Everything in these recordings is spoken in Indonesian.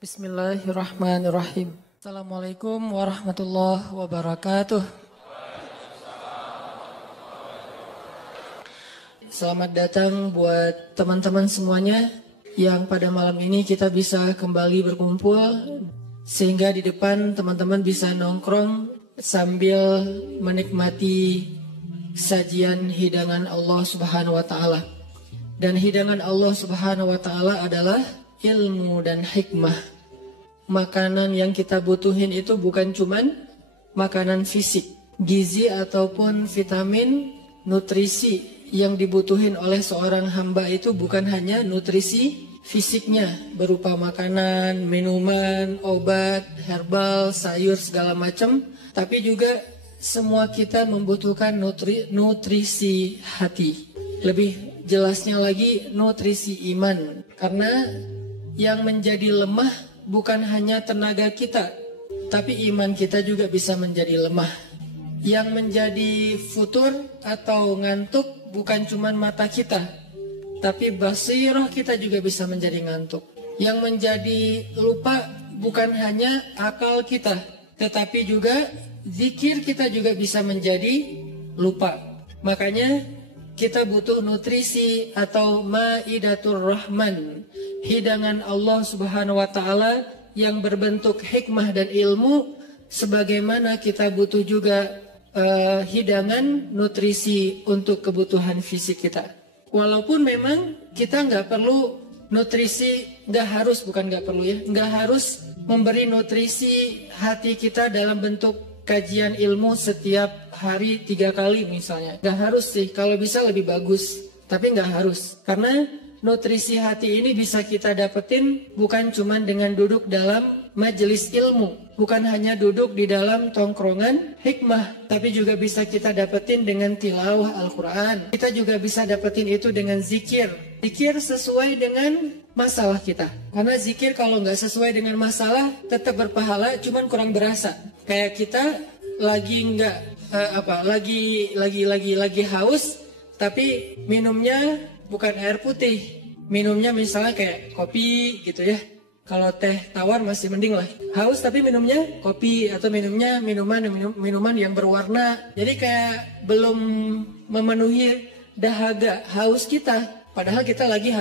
Bismillahirrahmanirrahim. Assalamualaikum warahmatullahi wabarakatuh. Selamat datang buat teman-teman semuanya yang pada malam ini kita bisa kembali berkumpul, sehingga di depan teman-teman bisa nongkrong sambil menikmati sajian hidangan Allah Subhanahu wa taala. Dan hidangan Allah Subhanahu wa taala adalah ilmu dan hikmah. Makanan yang kita butuhin itu bukan cuman makanan fisik, gizi ataupun vitamin, nutrisi yang dibutuhin oleh seorang hamba itu bukan hanya nutrisi fisiknya berupa makanan, minuman, obat, herbal, sayur segala macam, tapi juga semua kita membutuhkan nutrisi hati. Lebih jelasnya lagi nutrisi iman, karena yang menjadi lemah bukan hanya tenaga kita, tapi iman kita juga bisa menjadi lemah. Yang menjadi futur atau ngantuk bukan cuma mata kita, tapi basirah kita juga bisa menjadi ngantuk. Yang menjadi lupa bukan hanya akal kita, tetapi juga zikir kita juga bisa menjadi lupa. Makanya kita butuh nutrisi atau Maidatur Rahman, hidangan Allah Subhanahu wa taala yang berbentuk hikmah dan ilmu, sebagaimana kita butuh juga hidangan nutrisi untuk kebutuhan fisik kita. Walaupun memang kita nggak perlu nutrisi, nggak harus memberi nutrisi hati kita dalam bentuk kajian ilmu setiap hari 3 kali misalnya. Nggak harus sih, kalau bisa lebih bagus, tapi nggak harus. Karena nutrisi hati ini bisa kita dapetin bukan cuma dengan duduk dalam majelis ilmu, bukan hanya duduk di dalam tongkrongan hikmah, tapi juga bisa kita dapetin dengan tilawah Al-Quran. Kita juga bisa dapetin itu dengan zikir. Zikir sesuai dengan masalah kita. Karena zikir kalau nggak sesuai dengan masalah tetap berpahala, cuman kurang berasa. Kayak kita lagi lagi haus, tapi minumnya bukan air putih, minumnya misalnya kayak kopi gitu ya. Kalau teh tawar masih mending lah. Haus tapi minumnya kopi, atau minumnya minuman yang berwarna. Jadi kayak belum memenuhi dahaga haus kita. Padahal kita lagi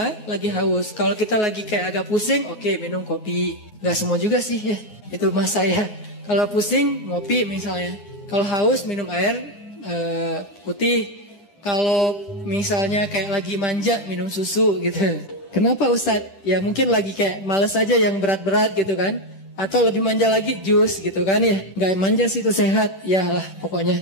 haus. Kalau kita lagi kayak agak pusing, oke, minum kopi. Gak semua juga sih ya, itu mas saya. Kalau pusing, ngopi misalnya. Kalau haus, minum air putih. Kalau misalnya kayak lagi manja, minum susu gitu. Kenapa Ustadz? Ya mungkin lagi kayak males aja yang berat-berat gitu kan. Atau lebih manja lagi, jus gitu kan ya. Gak manja sih, itu sehat. Ya lah pokoknya.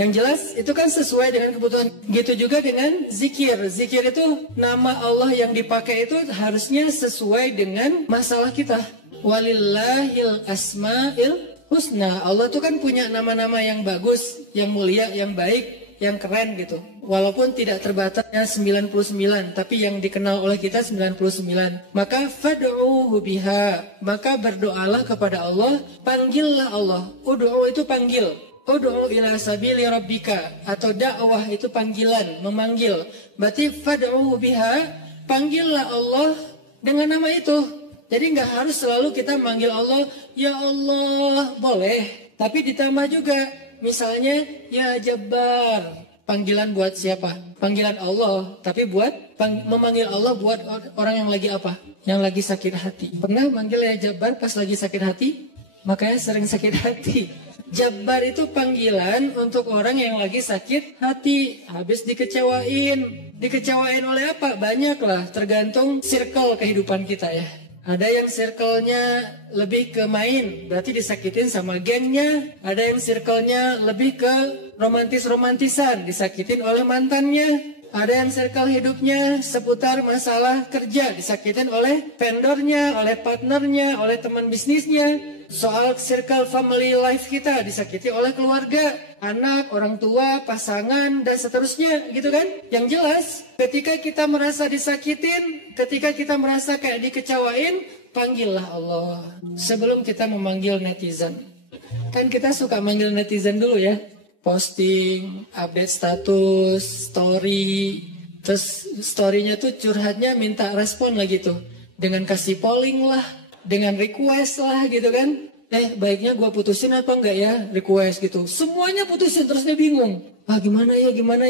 Yang jelas itu kan sesuai dengan kebutuhan. Gitu juga dengan zikir. Zikir itu nama Allah yang dipakai itu harusnya sesuai dengan masalah kita. Walillahil asma'il husna. Allah tuh kan punya nama-nama yang bagus, yang mulia, yang baik, yang keren gitu. Walaupun tidak terbatasnya 99, tapi yang dikenal oleh kita 99. Maka fad'uhu biha, maka berdoalah kepada Allah, panggillah Allah. Ud'u itu panggil. Ud'u ila sabili rabbika, atau dakwah itu panggilan, memanggil. Berarti fad'uhu biha, panggillah Allah dengan nama itu. Jadi nggak harus selalu kita manggil Allah, ya Allah, boleh. Tapi ditambah juga, misalnya, ya Jabbar. Panggilan buat siapa? Panggilan Allah. Tapi buat, memanggil Allah buat orang yang lagi apa? Yang lagi sakit hati. Pernah manggil ya Jabbar pas lagi sakit hati? Makanya sering sakit hati. Jabbar itu panggilan untuk orang yang lagi sakit hati. Habis dikecewain. Dikecewain oleh apa? Banyak lah, tergantung circle kehidupan kita ya. Ada yang circle-nya lebih ke main, berarti disakitin sama gengnya. Ada yang circle-nya lebih ke romantis-romantisan, disakitin oleh mantannya. Ada yang circle hidupnya seputar masalah kerja, disakitin oleh vendornya, oleh partnernya, oleh teman bisnisnya. Soal circle family life kita disakiti oleh keluarga, anak, orang tua, pasangan, dan seterusnya gitu kan. Yang jelas ketika kita merasa disakitin, ketika kita merasa kayak dikecewain, panggillah Allah sebelum kita memanggil netizen. Kan kita suka manggil netizen dulu ya. Posting, update status, story. Terus storynya tuh curhatnya minta respon lagi tuh. Dengan kasih polling lah, dengan request lah gitu kan. Baiknya gue putusin apa enggak ya, request gitu. Semuanya putusin, terus dia bingung. Gimana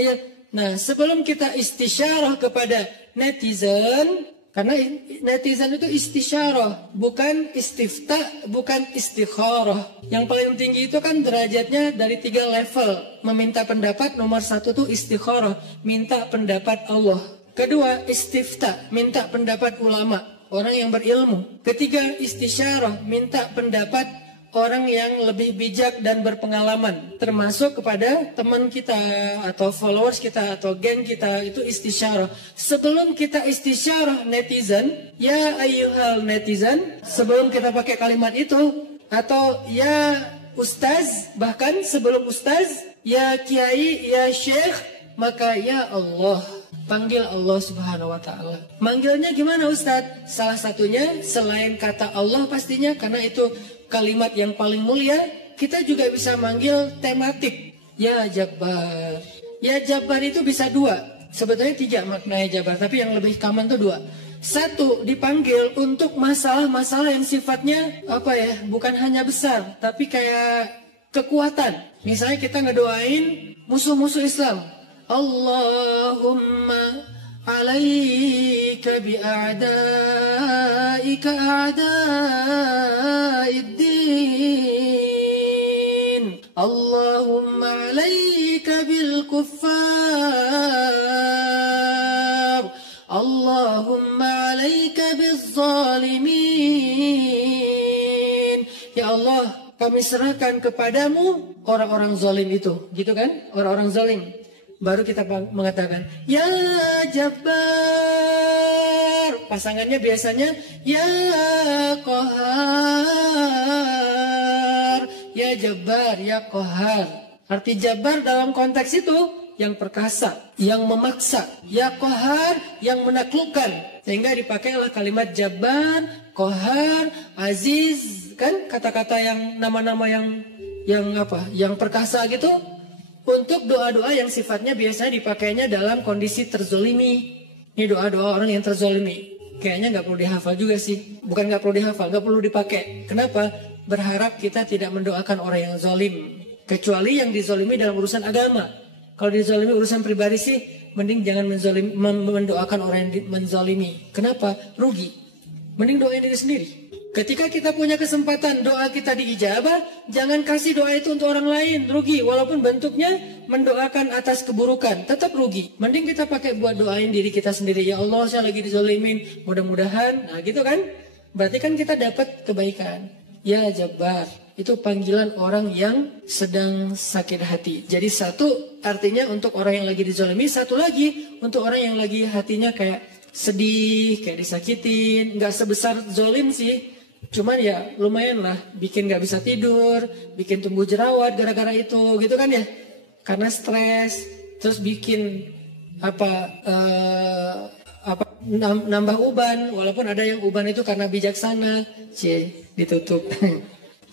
ya. Nah, sebelum kita istisyarah kepada netizen, karena netizen itu istisyarah, bukan istifta, bukan istikharah. Yang paling tinggi itu kan derajatnya dari 3 level. Meminta pendapat, nomor 1 tuh istikharah, minta pendapat Allah. Kedua, istifta, minta pendapat ulama, orang yang berilmu. Ketiga, istisyarah, minta pendapat orang yang lebih bijak dan berpengalaman, termasuk kepada teman kita atau followers kita atau geng kita, itu istisyarah. Sebelum kita istisyarah netizen, ya ayyuhal netizen, sebelum kita pakai kalimat itu, atau ya ustaz, bahkan sebelum ustaz, ya kiai, ya syekh, maka ya Allah, panggil Allah Subhanahu wa ta'ala. Manggilnya gimana Ustadz? Salah satunya selain kata Allah pastinya, karena itu kalimat yang paling mulia, kita juga bisa manggil tematik. Ya Jabbar. Ya Jabbar itu bisa 2. Sebetulnya 3 maknanya Jabbar, tapi yang lebih common itu 2. 1, dipanggil untuk masalah-masalah yang sifatnya bukan hanya besar, tapi kayak kekuatan. Misalnya kita ngedoain musuh-musuh Islam. Allahumma alaika bi'a'daika a'da'iddin. Allahumma alaika bil kuffar. Allahumma alaika biz zalimin. Ya Allah, kami serahkan kepadamu orang-orang zalim itu. Gitu kan? Orang-orang zalim. Baru kita mengatakan ya Jabbar. Pasangannya biasanya ya Qahar. Ya Jabbar, ya Qahar. Arti Jabbar dalam konteks itu yang perkasa, yang memaksa. Ya Qahar, yang menaklukkan. Sehingga dipakailah kalimat Jabbar, Qahar, Aziz, kan kata-kata yang nama-nama yang perkasa gitu. Untuk doa-doa yang sifatnya biasanya dipakainya dalam kondisi terzolimi. Ini doa-doa orang yang terzolimi. Kayaknya nggak perlu dihafal juga sih. Bukan nggak perlu dihafal, nggak perlu dipakai. Kenapa? Berharap kita tidak mendoakan orang yang zolim. Kecuali yang dizolimi dalam urusan agama. Kalau dizolimi urusan pribadi sih, mending jangan mendoakan orang yang menzolimi. Kenapa? Rugi. Mending doain diri sendiri. Ketika kita punya kesempatan doa kita diijabah, jangan kasih doa itu untuk orang lain, rugi. Walaupun bentuknya mendoakan atas keburukan, tetap rugi. Mending kita pakai buat doain diri kita sendiri. Ya Allah, saya lagi dizolimin, mudah-mudahan. Nah gitu kan, berarti kan kita dapat kebaikan. Ya Jabbar, itu panggilan orang yang sedang sakit hati. Jadi 1 artinya untuk orang yang lagi dizolimi, 1 lagi untuk orang yang lagi hatinya kayak sedih, kayak disakitin. Nggak sebesar zolim sih, cuman ya lumayan lah, bikin gak bisa tidur, bikin tumbuh jerawat gara-gara itu, gitu kan ya. Karena stres, terus bikin nambah uban, walaupun ada yang uban itu karena bijaksana, ditutup.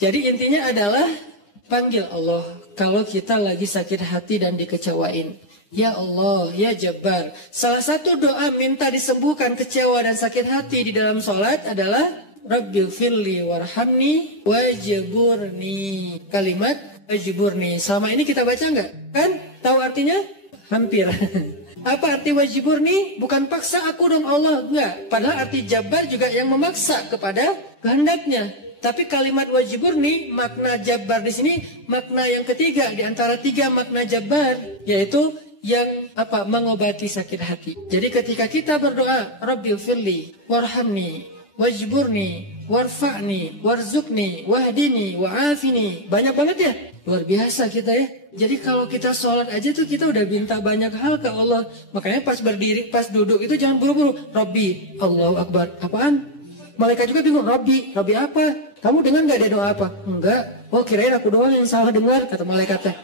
Jadi intinya adalah panggil Allah kalau kita lagi sakit hati dan dikecewain. Ya Allah, ya Jabbar. Salah satu doa minta disembuhkan kecewa dan sakit hati di dalam sholat adalah Rabbighfirli warhamni wajburni. Kalimat wajburni. Selama ini kita baca enggak? Kan? Tahu artinya? Hampir. Apa arti wajburni? Bukan paksa aku dong Allah. Enggak. Padahal arti Jabbar juga yang memaksa kepada kehendaknya. Tapi kalimat wajburni, makna Jabbar di sini, makna yang ketiga di antara 3 makna Jabbar, yaitu yang mengobati sakit hati. Jadi ketika kita berdoa, Rabbighfirli warhamni wajburni, warfa'ni, warzukni, wahdini, wa'afini. Banyak banget ya. Luar biasa kita ya. Jadi kalau kita sholat aja tuh kita udah minta banyak hal ke Allah. Makanya pas berdiri, pas duduk itu jangan buru-buru. Rabbi, Allahu Akbar. Apaan? Malaikat juga bingung. Rabbi apa? Kamu dengar gak ada doa apa? Enggak. Oh kirain aku doang yang salah dengar, kata malaikatnya.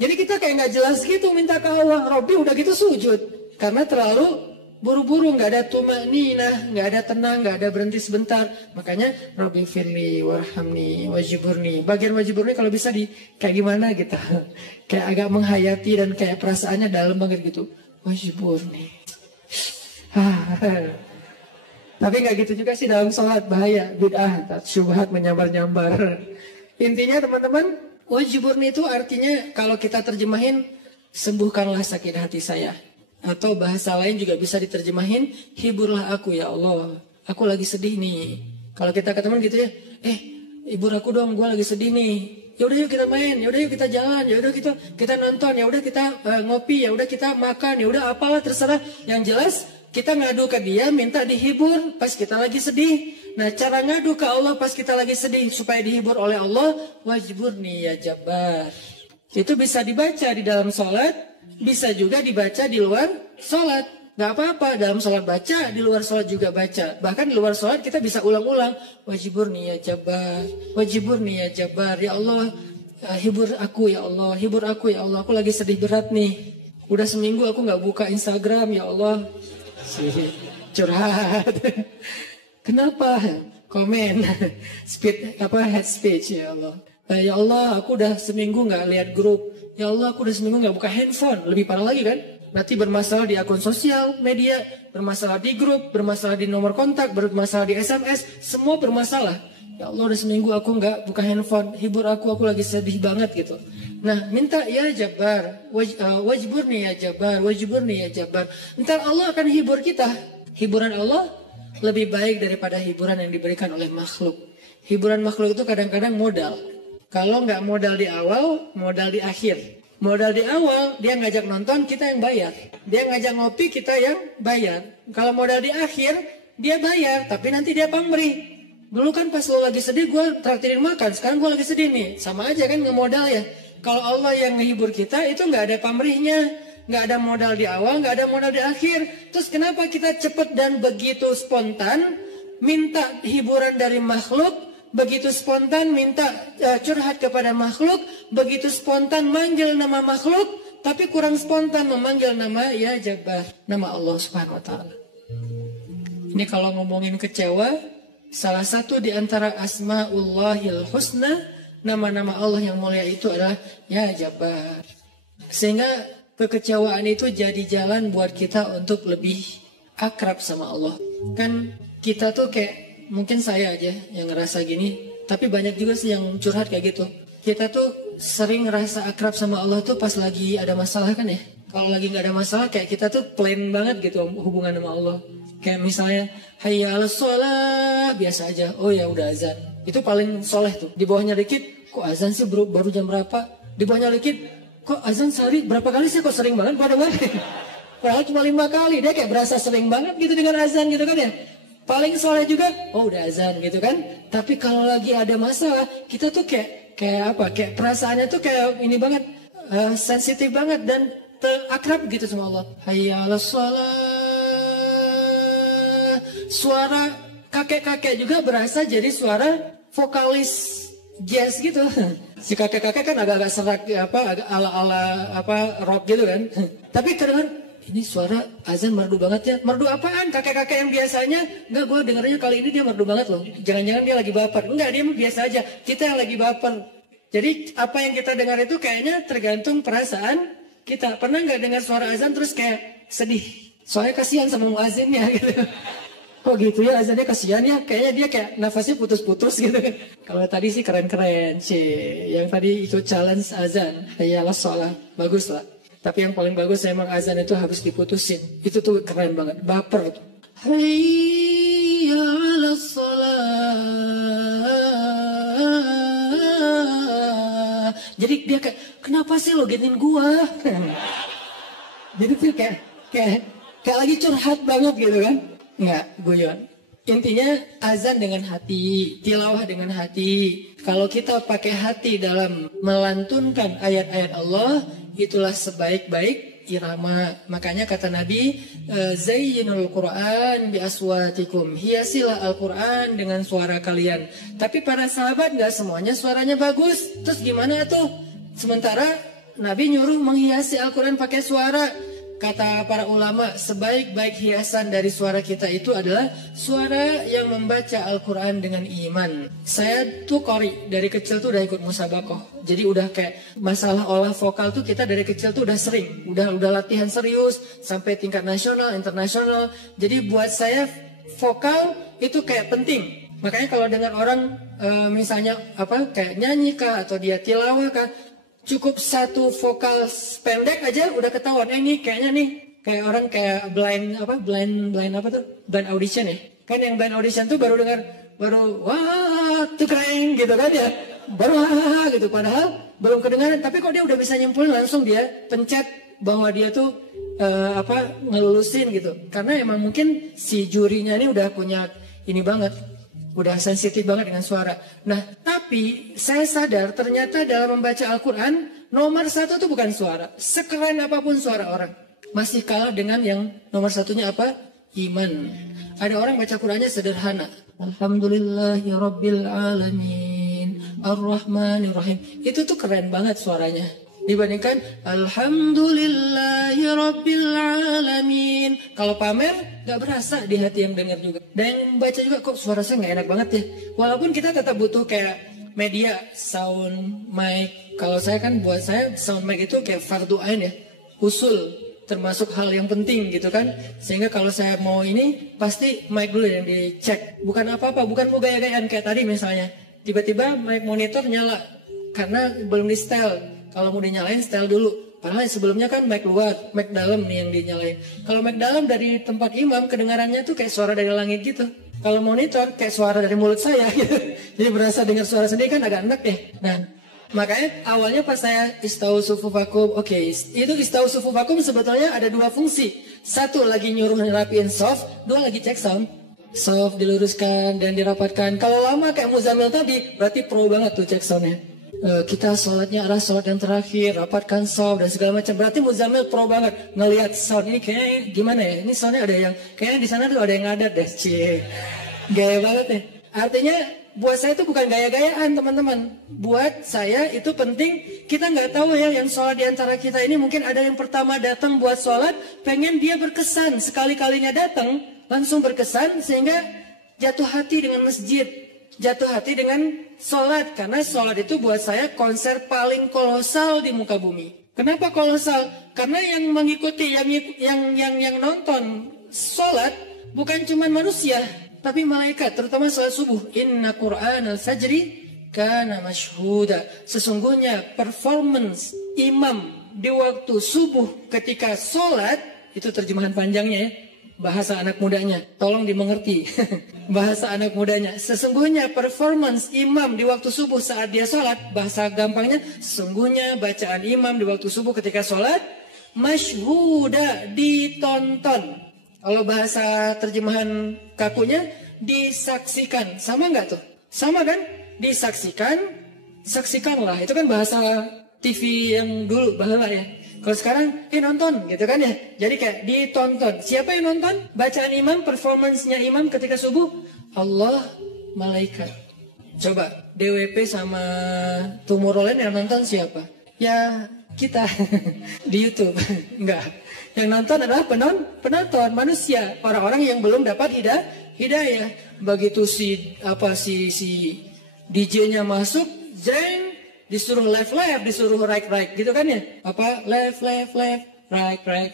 Jadi kita kayak gak jelas gitu minta ke Allah. Rabbi udah gitu sujud. Karena terlalu buru-buru, nggak ada tumakninah, nggak ada tenang, nggak ada berhenti sebentar. Makanya Rabbighfirli warhamni wajburni. Bagian wajburni kalau bisa kayak gimana gitu, kayak agak menghayati dan kayak perasaannya dalam banget gitu. Wajburni. Tapi nggak gitu juga sih dalam sholat, bahaya, bid'ah, syubhat menyambar-nyambar. Intinya teman-teman, wajiburni itu artinya kalau kita terjemahin, sembuhkanlah sakit hati saya. Atau bahasa lain juga bisa diterjemahin, hiburlah aku ya Allah, aku lagi sedih nih. Kalau kita ke teman gitu ya, hibur aku dong, gue lagi sedih nih. Ya udah yuk kita main, ya udah yuk kita jalan, ya udah kita nonton, ya udah kita ngopi, ya udah kita makan, ya udah apalah terserah. Yang jelas kita ngadu ke dia, minta dihibur pas kita lagi sedih. Nah, cara ngadu ke Allah pas kita lagi sedih supaya dihibur oleh Allah, wajiburni ya Jabbar. Itu bisa dibaca di dalam sholat, bisa juga dibaca di luar sholat. Gak apa-apa, dalam sholat baca, di luar sholat juga baca. Bahkan di luar sholat kita bisa ulang-ulang. Wajiburni ya Jabbar, wajiburni ya Jabbar. Ya Allah, hibur aku ya Allah, hibur aku ya Allah. Aku lagi sedih berat nih. Udah seminggu aku gak buka Instagram ya Allah. Curhat. Kenapa? Komen. Head speech ya Allah. Ya Allah, aku udah seminggu gak lihat grup. Ya Allah, aku udah seminggu gak buka handphone. Lebih parah lagi kan? Nanti bermasalah di akun sosial media, bermasalah di grup, bermasalah di nomor kontak, bermasalah di SMS, semua bermasalah. Ya Allah, udah seminggu aku nggak buka handphone, hibur aku lagi sedih banget gitu. Nah, minta ya Jabbar, wajiburni ya Jabbar, wajiburni ya Jabbar. Ntar Allah akan hibur kita. Hiburan Allah lebih baik daripada hiburan yang diberikan oleh makhluk. Hiburan makhluk itu kadang-kadang modal. Kalau nggak modal di awal, modal di akhir. Modal di awal, dia ngajak nonton, kita yang bayar. Dia ngajak ngopi, kita yang bayar. Kalau modal di akhir, dia bayar, tapi nanti dia pamrih. Dulu kan pas lo lagi sedih, gue traktirin makan. Sekarang gue lagi sedih nih. Sama aja kan ngemodal ya. Kalau Allah yang ngehibur kita, itu nggak ada pamrihnya. Nggak ada modal di awal, nggak ada modal di akhir. Terus kenapa kita cepet dan begitu spontan minta hiburan dari makhluk, begitu spontan minta curhat kepada makhluk, begitu spontan manggil nama makhluk, tapi kurang spontan memanggil nama ya Jabbar, nama Allah Subhanahu wa taala. Ini kalau ngomongin kecewa, salah satu di antara Asmaullahil Husna, nama-nama Allah yang mulia itu adalah ya Jabbar. Sehingga kekecewaan itu jadi jalan buat kita untuk lebih akrab sama Allah. Kan kita tuh kayak, mungkin saya aja yang ngerasa gini, tapi banyak juga sih yang curhat kayak gitu. Kita tuh sering ngerasa akrab sama Allah tuh pas lagi ada masalah kan ya. Kalau lagi nggak ada masalah, kayak kita tuh plain banget gitu hubungan sama Allah. Kayak misalnya, hayya 'alas shalah, biasa aja. Oh ya udah azan. Itu paling soleh tuh. Di bawahnya dikit, kok azan sih baru jam berapa? Di bawahnya dikit, kok azan sehari berapa kali sih? Kok sering banget pada banget? Padahal cuma 5 kali. Dia kayak berasa sering banget gitu dengan azan gitu kan ya. Paling soleh juga, oh udah azan gitu kan. Tapi kalau lagi ada masalah, kita tuh kayak apa? Kayak perasaannya tuh kayak ini banget, sensitif banget dan akrab gitu sama Allah. Hayya 'alas shalah. Suara kakek-kakek juga berasa jadi suara vokalis jazz gitu. Si kakek-kakek kan agak-agak serak agak ala-ala rock gitu kan. Tapi kadang-kadang ini suara azan merdu banget ya. Merdu apaan? Kakek-kakek yang biasanya, enggak, gue dengarnya kali ini dia merdu banget loh. Jangan-jangan dia lagi baper. Enggak, dia biasa aja. Kita yang lagi baper. Jadi apa yang kita dengar itu kayaknya tergantung perasaan kita. Pernah nggak dengar suara azan terus kayak sedih? Soalnya kasihan sama muazinnya gitu. Oh gitu ya, azannya kasihan ya. Kayaknya dia kayak nafasnya putus-putus gitu. Kalau tadi sih keren-keren sih. Yang tadi ikut challenge azan. Ya Allah, sholat. Bagus lah. Tapi yang paling bagus emang azan itu harus diputusin. Itu tuh keren banget. Baper tuh. Hayya 'alas shalah. Jadi dia kayak, kenapa sih lo giniin gua? Jadi tuh kayak lagi curhat banget gitu kan. Enggak, guyon. Intinya azan dengan hati, tilawah dengan hati. Kalau kita pakai hati dalam melantunkan ayat-ayat Allah, itulah sebaik-baik irama. Makanya kata Nabi, zayyinul Qur'an bi aswatikum. Hiasilah Al-Qur'an dengan suara kalian. Tapi para sahabat nggak semuanya suaranya bagus. Terus gimana tuh? Sementara Nabi nyuruh menghiasi Al-Qur'an pakai suara. Kata para ulama, sebaik-baik hiasan dari suara kita itu adalah suara yang membaca Al-Quran dengan iman. Saya tuh qori, dari kecil tuh udah ikut musabakoh. Jadi udah kayak masalah olah vokal tuh kita dari kecil tuh udah sering. Udah latihan serius sampai tingkat nasional, internasional. Jadi buat saya vokal itu kayak penting. Makanya kalau dengar orang misalnya kayak nyanyi kah atau dia tilawah kah, cukup satu vokal pendek aja udah ketahuan. Ini kayaknya nih kayak orang kayak blind audition ya. Kan yang blind audition tuh baru wah tuh keren gitu kan ya. Baru wah gitu, padahal belum kedengaran, tapi kok dia udah bisa nyimpulin, langsung dia pencet bahwa dia tuh ngelulusin gitu. Karena emang mungkin si jurinya ini udah punya ini banget, udah sensitif banget dengan suara. Nah, tapi saya sadar ternyata dalam membaca Al-Quran, nomor satu tuh bukan suara. Sekeren apapun suara orang, masih kalah dengan yang nomor satunya apa? Iman. Ada orang baca Qurannya sederhana. Alhamdulillahirabbil alamin, Ar-Rahmanir-Rahim. Itu tuh keren banget suaranya. Dibandingkan Alhamdulillahirabbil alamin. Kalau pamer gak berasa di hati yang dengar juga. Dan yang baca juga kok suara saya gak enak banget ya. Walaupun kita tetap butuh kayak media, sound mic. Kalau saya kan buat saya sound mic itu kayak fardu ain ya. Usul, termasuk hal yang penting gitu kan. Sehingga kalau saya mau ini pasti mic dulu yang dicek. Bukan apa-apa, bukan mau gaya-gayaan kayak tadi misalnya. Tiba-tiba mic monitor nyala karena belum di setel. Kalau mau dinyalain setel dulu. Padahal sebelumnya kan mic luar, mic dalam nih yang dinyalain. Kalau mic dalam dari tempat imam kedengarannya tuh kayak suara dari langit gitu. Kalau monitor kayak suara dari mulut saya gitu. Jadi berasa dengar suara sendiri kan agak enak ya. Nah, makanya awalnya pas saya istau sufufakum, itu istau sufufakum sebetulnya ada dua fungsi. Satu lagi nyuruh ngerapiin soft, dua lagi cek sound. Soft diluruskan dan dirapatkan. Kalau lama kayak Muzammil tadi, berarti pro banget tuh cek soundnya. Kita sholatnya adalah sholat yang terakhir, rapatkan soft dan segala macam. Berarti Muzammil pro banget ngelihat sound ini kayaknya gimana ya? Ini soundnya ada yang kayaknya di sana tuh ada yang ngadat deh, cie. Gaya banget ya. Artinya buat saya itu bukan gaya-gayaan teman-teman. Buat saya itu penting. Kita nggak tahu ya yang sholat di antara kita ini mungkin ada yang pertama datang buat sholat, pengen dia berkesan sekali-kalinya datang langsung berkesan sehingga jatuh hati dengan masjid, jatuh hati dengan sholat. Karena sholat itu buat saya konser paling kolosal di muka bumi. Kenapa kolosal? Karena yang mengikuti, yang nonton sholat bukan cuma manusia, tapi malaikat, terutama sholat subuh. Inna Qur'anal fajri kana mashhuda. Sesungguhnya performance imam di waktu subuh ketika sholat, itu terjemahan panjangnya ya, bahasa anak mudanya, tolong dimengerti. Bahasa anak mudanya. Sesungguhnya performance imam di waktu subuh saat dia sholat, bahasa gampangnya, sesungguhnya bacaan imam di waktu subuh ketika sholat, mashhuda, ditonton. Kalau bahasa terjemahan kakunya, disaksikan. Sama nggak tuh? Sama kan? Disaksikan, saksikanlah. Itu kan bahasa TV yang dulu, bahasa ya. Kalau sekarang, nonton gitu kan ya. Jadi kayak ditonton. Siapa yang nonton? Bacaan imam, performance-nya imam ketika subuh. Allah, malaikat. Coba, DWP sama Tomorrowland yang nonton siapa? Ya, kita. Di YouTube. Enggak. Yang nonton adalah penonton, manusia. Orang-orang yang belum dapat hidayah. Begitu si DJ-nya masuk, jeng, disuruh left, disuruh right, gitu kan ya? Apa left, right,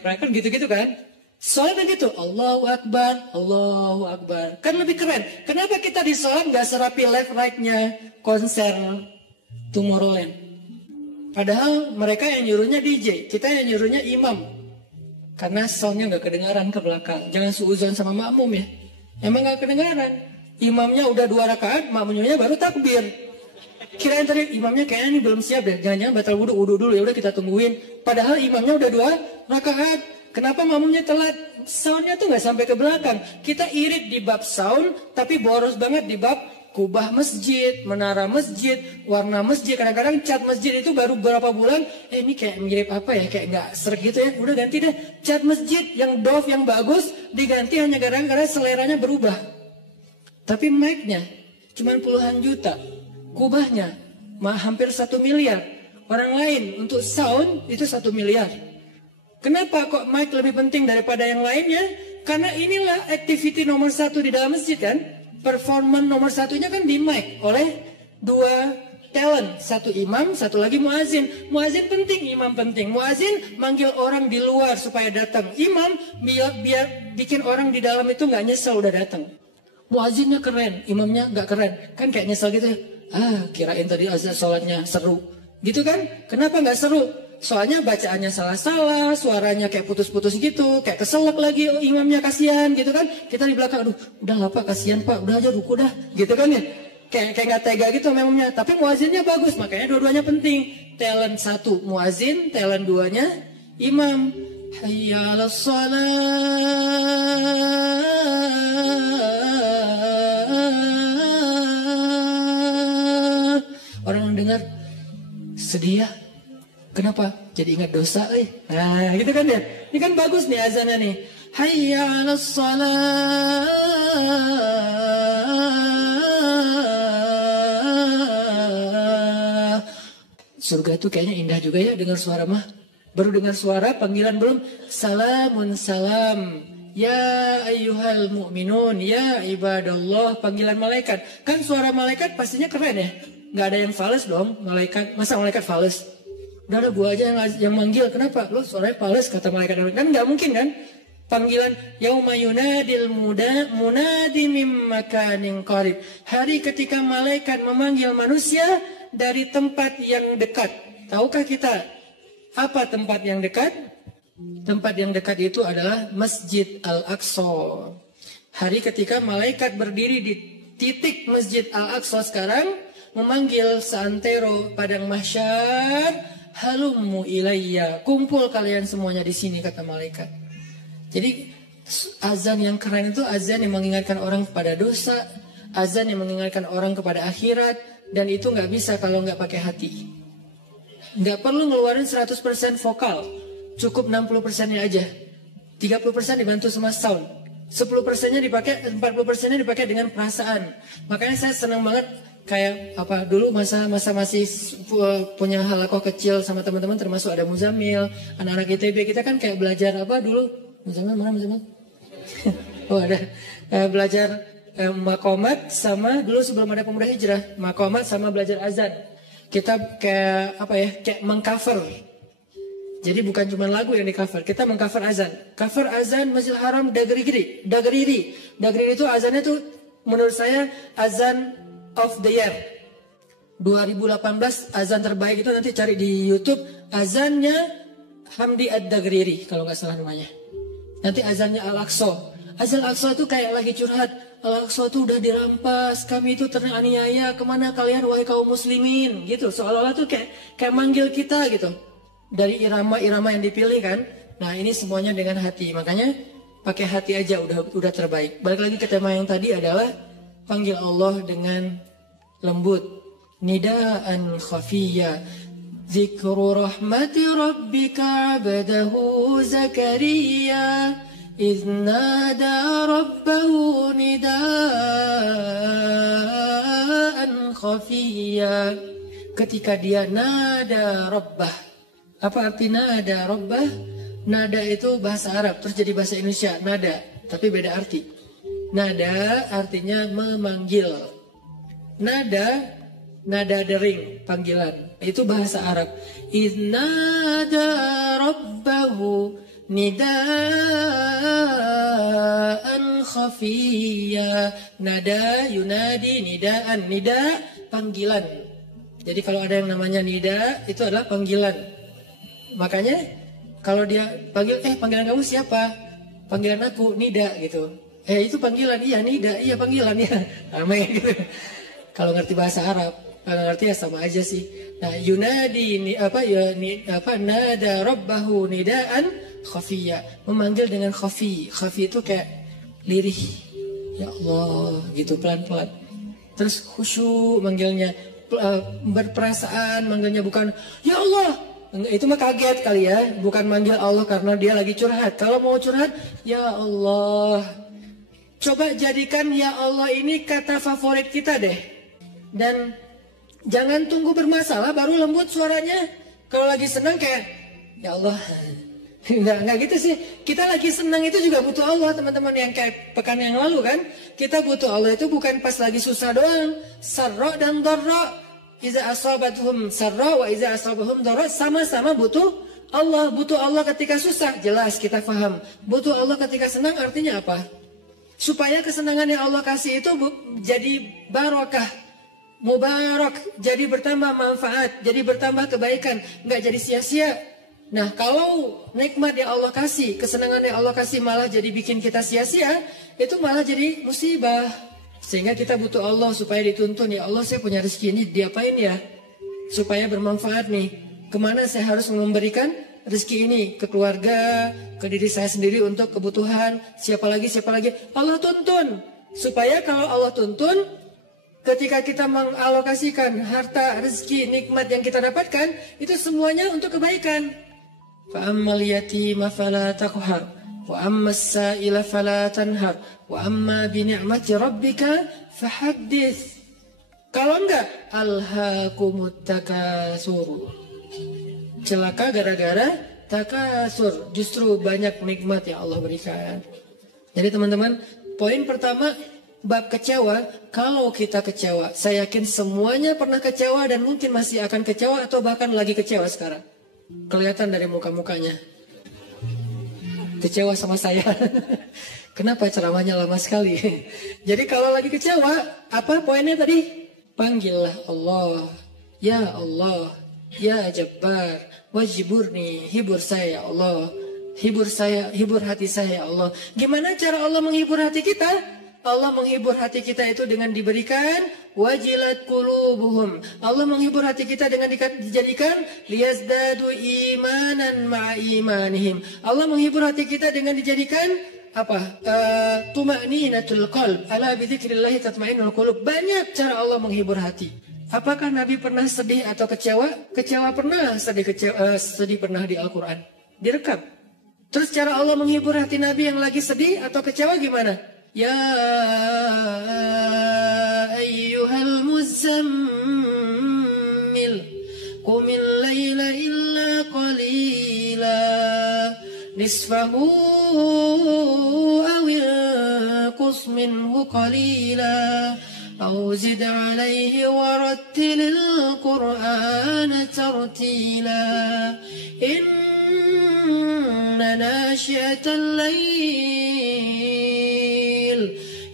kan gitu kan? Soalnya gitu, Allahu Akbar, kan lebih keren. Kenapa kita di sholat nggak serapi left, right-nya konser Tomorrowland? Padahal mereka yang nyuruhnya DJ, kita yang nyuruhnya imam. Karena soundnya nggak kedengaran ke belakang. Jangan suuzon sama makmum ya. Emang nggak kedengaran. Imamnya udah 2 rakaat, makmumnya baru takbir. Kirain tadi imamnya kayaknya ini belum siap deh. Jangan-jangan batal wudu dulu, ya udah kita tungguin. Padahal imamnya udah 2 rakaat. Kenapa makmumnya telat? Soundnya tuh nggak sampai ke belakang. Kita irit di bab sound, tapi boros banget di bab kubah masjid, menara masjid, warna masjid. Kadang-kadang cat masjid itu baru beberapa bulan, ini kayak mirip apa ya, kayak nggak serak gitu ya. Udah ganti deh, cat masjid yang doff, yang bagus, diganti hanya gara-gara seleranya berubah. Tapi mic-nya cuma puluhan juta, kubahnya hampir 1 miliar. Orang lain untuk sound itu 1 miliar. Kenapa kok mic lebih penting daripada yang lainnya? Karena inilah activity nomor 1 di dalam masjid kan. Performance nomor 1-nya kan di mic oleh 2 talent, satu imam, satu lagi muazin. Muazin penting, imam penting. Muazin manggil orang di luar supaya datang. Imam biar bikin orang di dalam itu nggak nyesel udah datang. Muazinnya keren, imamnya nggak keren, kan kayak nyesel gitu. Kirain tadi azan sholatnya seru, gitu kan? Kenapa nggak seru? Soalnya bacaannya salah-salah, suaranya kayak putus-putus gitu, kayak keselak lagi, imamnya kasihan gitu kan. Kita di belakang, aduh udah lah pak, kasihan pak, udah aja ruku dah, gitu kan ya. Kayak nggak tega gitu imamnya, tapi muazinnya bagus, makanya dua-duanya penting. Talent satu muazin, talent duanya imam. Hayya 'alas shalah. Orang dengar sedih ya. Kenapa? Jadi ingat dosa, Nah, gitu kan ya. Ini kan bagus nih azannya nih. Hayya 'alas shalah. Surga itu kayaknya indah juga ya dengar suara mah. Baru dengar suara, panggilan belum. Salamun salam. Ya ayyuhal mu'minun, ya ibadallah. Panggilan malaikat. Kan suara malaikat pastinya keren ya. Nggak ada yang fales dong, malaikat. Masa malaikat fales? Udah ada gua aja yang manggil. Kenapa? Lo suaranya fales kata malaikat. Kan nggak mungkin kan? Panggilan yauma yunadil munadi mim makanin qarib. Hari ketika malaikat memanggil manusia dari tempat yang dekat. Tahukah kita apa tempat yang dekat? Tempat yang dekat itu adalah Masjid Al-Aqsa. Hari ketika malaikat berdiri di titik Masjid Al-Aqsa sekarang, memanggil seantero padang mahsyar, halummu ilayya, kumpul kalian semuanya di sini kata malaikat. Jadi azan yang keren itu azan yang mengingatkan orang kepada dosa, azan yang mengingatkan orang kepada akhirat, dan itu nggak bisa kalau nggak pakai hati. Nggak perlu ngeluarin 100% vokal, cukup 60%-nya aja. 30% dibantu sama sound, 10%-nya dipakai, 40%-nya dipakai dengan perasaan. Makanya saya senang banget kayak apa dulu masa masih punya halakoh kecil sama teman-teman, termasuk ada Muzamil, anak-anak ITB, kita kan kayak belajar apa dulu? Muzamil mana Muzamil? Oh ada belajar makomat sama dulu sebelum ada pemuda hijrah, makomat sama belajar azan. Kita kayak apa ya, kayak mengcover. Jadi bukan cuma lagu yang di cover, kita mengcover azan. Cover azan Masjidil Haram Dagriri. Dagriri itu azannya tuh menurut saya azan of the year 2018, azan terbaik itu nanti cari di YouTube, azannya Hamdi Ad-Dagriri kalau nggak salah namanya. Nanti azannya Al-Aqsa. Azan Al-Aqsa itu kayak lagi curhat. Al-Aqsa itu udah dirampas, kami itu teraniaya, kemana kalian wahai kaum muslimin, gitu. Seolah-olah tuh kayak manggil kita gitu. Dari irama-irama yang dipilih kan. Nah ini semuanya dengan hati, makanya pakai hati aja udah terbaik. Balik lagi ke tema yang tadi adalah panggil Allah dengan lembut. Nidaan khafiyya. Zikru rahmati rabbika abdahu Zakaria idh nada rabbahu nidaan khafiyya. Ketika dia nada rabbah. Apa arti nada rabbah? Nada itu bahasa Arab, terus jadi bahasa Indonesia nada, tapi beda arti. Nada artinya memanggil. Nada dering, panggilan. Itu bahasa Arab. Iznada rabbahu nidaan khafiyya. Nada yunadi nidaan. Nida panggilan. Jadi kalau ada yang namanya nida, itu adalah panggilan. Makanya kalau dia panggil, panggilan kamu siapa? Panggilan aku nida gitu. Itu panggilan, iya nida, iya panggilan ya. Ramai gitu. Kalau ngerti bahasa Arab, kalau ngerti ya sama aja sih. Nah, yunadi nada rabbahu nidaan khafiyya, memanggil dengan khafi. Khafi itu kayak lirih. Ya Allah, gitu pelan-pelan. Terus khusyuk manggilnya, berperasaan manggilnya, bukan ya Allah. Itu mah kaget kali ya, bukan manggil Allah karena dia lagi curhat. Kalau mau curhat, ya Allah. Coba jadikan ya Allah ini kata favorit kita deh. Dan jangan tunggu bermasalah baru lembut suaranya. Kalau lagi senang kayak ya Allah. Enggak gitu sih. Kita lagi senang itu juga butuh Allah, teman-teman, yang kayak pekan yang lalu kan. Kita butuh Allah itu bukan pas lagi susah doang. Sarra dan darra. iza asabatuhum sarra wa iza asabahum dharra, sama-sama butuh Allah. Butuh Allah ketika susah, jelas kita paham. Butuh Allah ketika senang artinya apa? Supaya kesenangan yang Allah kasih itu jadi barokah, mubarak, jadi bertambah manfaat, jadi bertambah kebaikan, nggak jadi sia-sia. Nah, kalau nikmat yang Allah kasih, kesenangan yang Allah kasih malah jadi bikin kita sia-sia, itu malah jadi musibah. Sehingga kita butuh Allah supaya dituntun, ya Allah saya punya rezeki ini, diapain ya? Supaya bermanfaat nih. Kemana saya harus memberikan rezeki ini? Ke keluarga, ke diri saya sendiri untuk kebutuhan. Siapa lagi? Allah tuntun. Supaya kalau Allah tuntun, ketika kita mengalokasikan harta, rezeki, nikmat yang kita dapatkan, itu semuanya untuk kebaikan. Fa'ammal yatima fala taqhar, wa ammas sa'ila fala tanhar, wa amma bi ni'mati rabbika fahaddits. Kalau enggak, alhaakumut takasur. Celaka gara-gara takasur. Justru banyak nikmat yang Allah berikan. Jadi teman-teman, poin pertama, bab kecewa. Kalau kita kecewa, saya yakin semuanya pernah kecewa dan mungkin masih akan kecewa atau bahkan lagi kecewa sekarang. Kelihatan dari muka-mukanya. Kecewa sama saya. Kenapa ceramahnya lama sekali? Jadi kalau lagi kecewa, apa poinnya tadi? Panggillah Allah. Ya Allah, ya Jabbar, wajiburni, hibur saya ya Allah. Hibur saya, hibur hati saya ya Allah. Gimana cara Allah menghibur hati kita? Allah menghibur hati kita itu dengan diberikan wajilat qulubuhum. Allah menghibur hati kita dengan dijadikan liyazdadu imanan ma'a imanihim. Allah menghibur hati kita dengan dijadikan apa? Tuma'ninatul qalb. Ala bidzikrillah tatma'innul qulub. Banyak cara Allah menghibur hati. Apakah Nabi pernah sedih atau kecewa? Kecewa pernah, sedih pernah di Al-Quran. Direkam. Terus cara Allah menghibur hati Nabi yang lagi sedih atau kecewa gimana? Ya ayyuhal muzammil qumil layla illa qalila nisfahu awil qus minhu qalila aw zid alayhi warattilil qur'ana tartila inna nashi'atal layl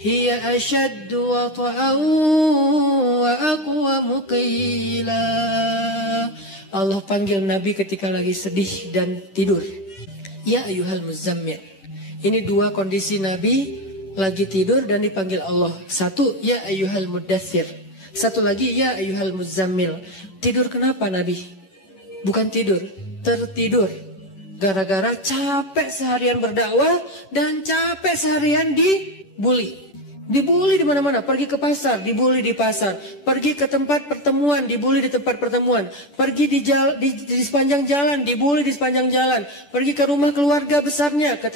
hiya ashaddu wata'an wa aqwamu qila. Allah panggil Nabi ketika lagi sedih dan tidur. Ya ayyuhal muzammil. Ini dua kondisi Nabi lagi tidur dan dipanggil Allah. Satu, ya ayyuhal mudaththir. Satu lagi, ya ayyuhal muzammil. Tidur kenapa Nabi? Bukan tidur, tertidur. Gara-gara capek seharian berdakwah dan capek seharian dibully. Dibully di mana-mana, pergi ke pasar, dibully di pasar, pergi ke tempat pertemuan, dibully di tempat pertemuan, pergi di sepanjang jalan, dibully di sepanjang jalan, pergi ke rumah keluarga besarnya, ke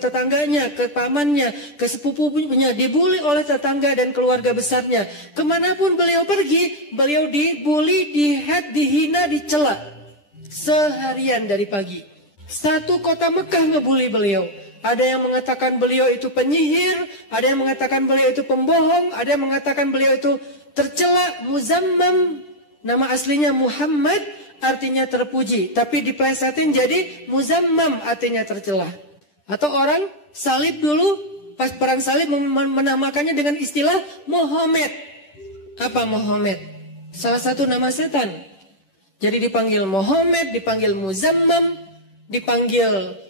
tetangganya, ke pamannya, ke sepupunya, dibully oleh tetangga dan keluarga besarnya. Kemanapun beliau pergi, beliau dibully, dihead, dihina, dicela seharian dari pagi. Satu kota Mekah ngebully beliau. Ada yang mengatakan beliau itu penyihir, ada yang mengatakan beliau itu pembohong, ada yang mengatakan beliau itu tercela, muzammam. Nama aslinya Muhammad, artinya terpuji, tapi diplesetin jadi muzammam, artinya tercela. Atau orang salib dulu, pas perang salib menamakannya dengan istilah Muhammad. Apa Muhammad? Salah satu nama setan. Jadi dipanggil Muhammad, dipanggil muzammam, dipanggil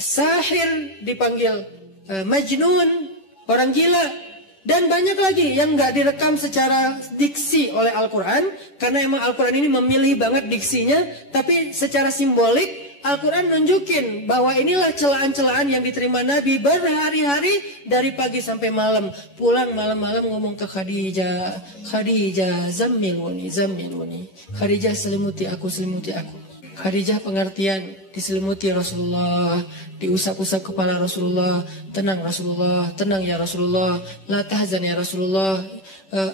sahir, dipanggil majnun, orang gila, dan banyak lagi yang nggak direkam secara diksi oleh Al-Quran, karena emang Al-Quran ini memilih banget diksinya, tapi secara simbolik Al-Quran nunjukin bahwa inilah celaan-celaan yang diterima Nabi berhari-hari dari pagi sampai malam. Pulang malam-malam ngomong ke Khadijah, Khadijah zammiluni, Khadijah selimuti aku. Khadijah pengertian, diselimuti Rasulullah, diusap-usap kepala Rasulullah, tenang Rasulullah, tenang ya Rasulullah, la tahzan ya Rasulullah,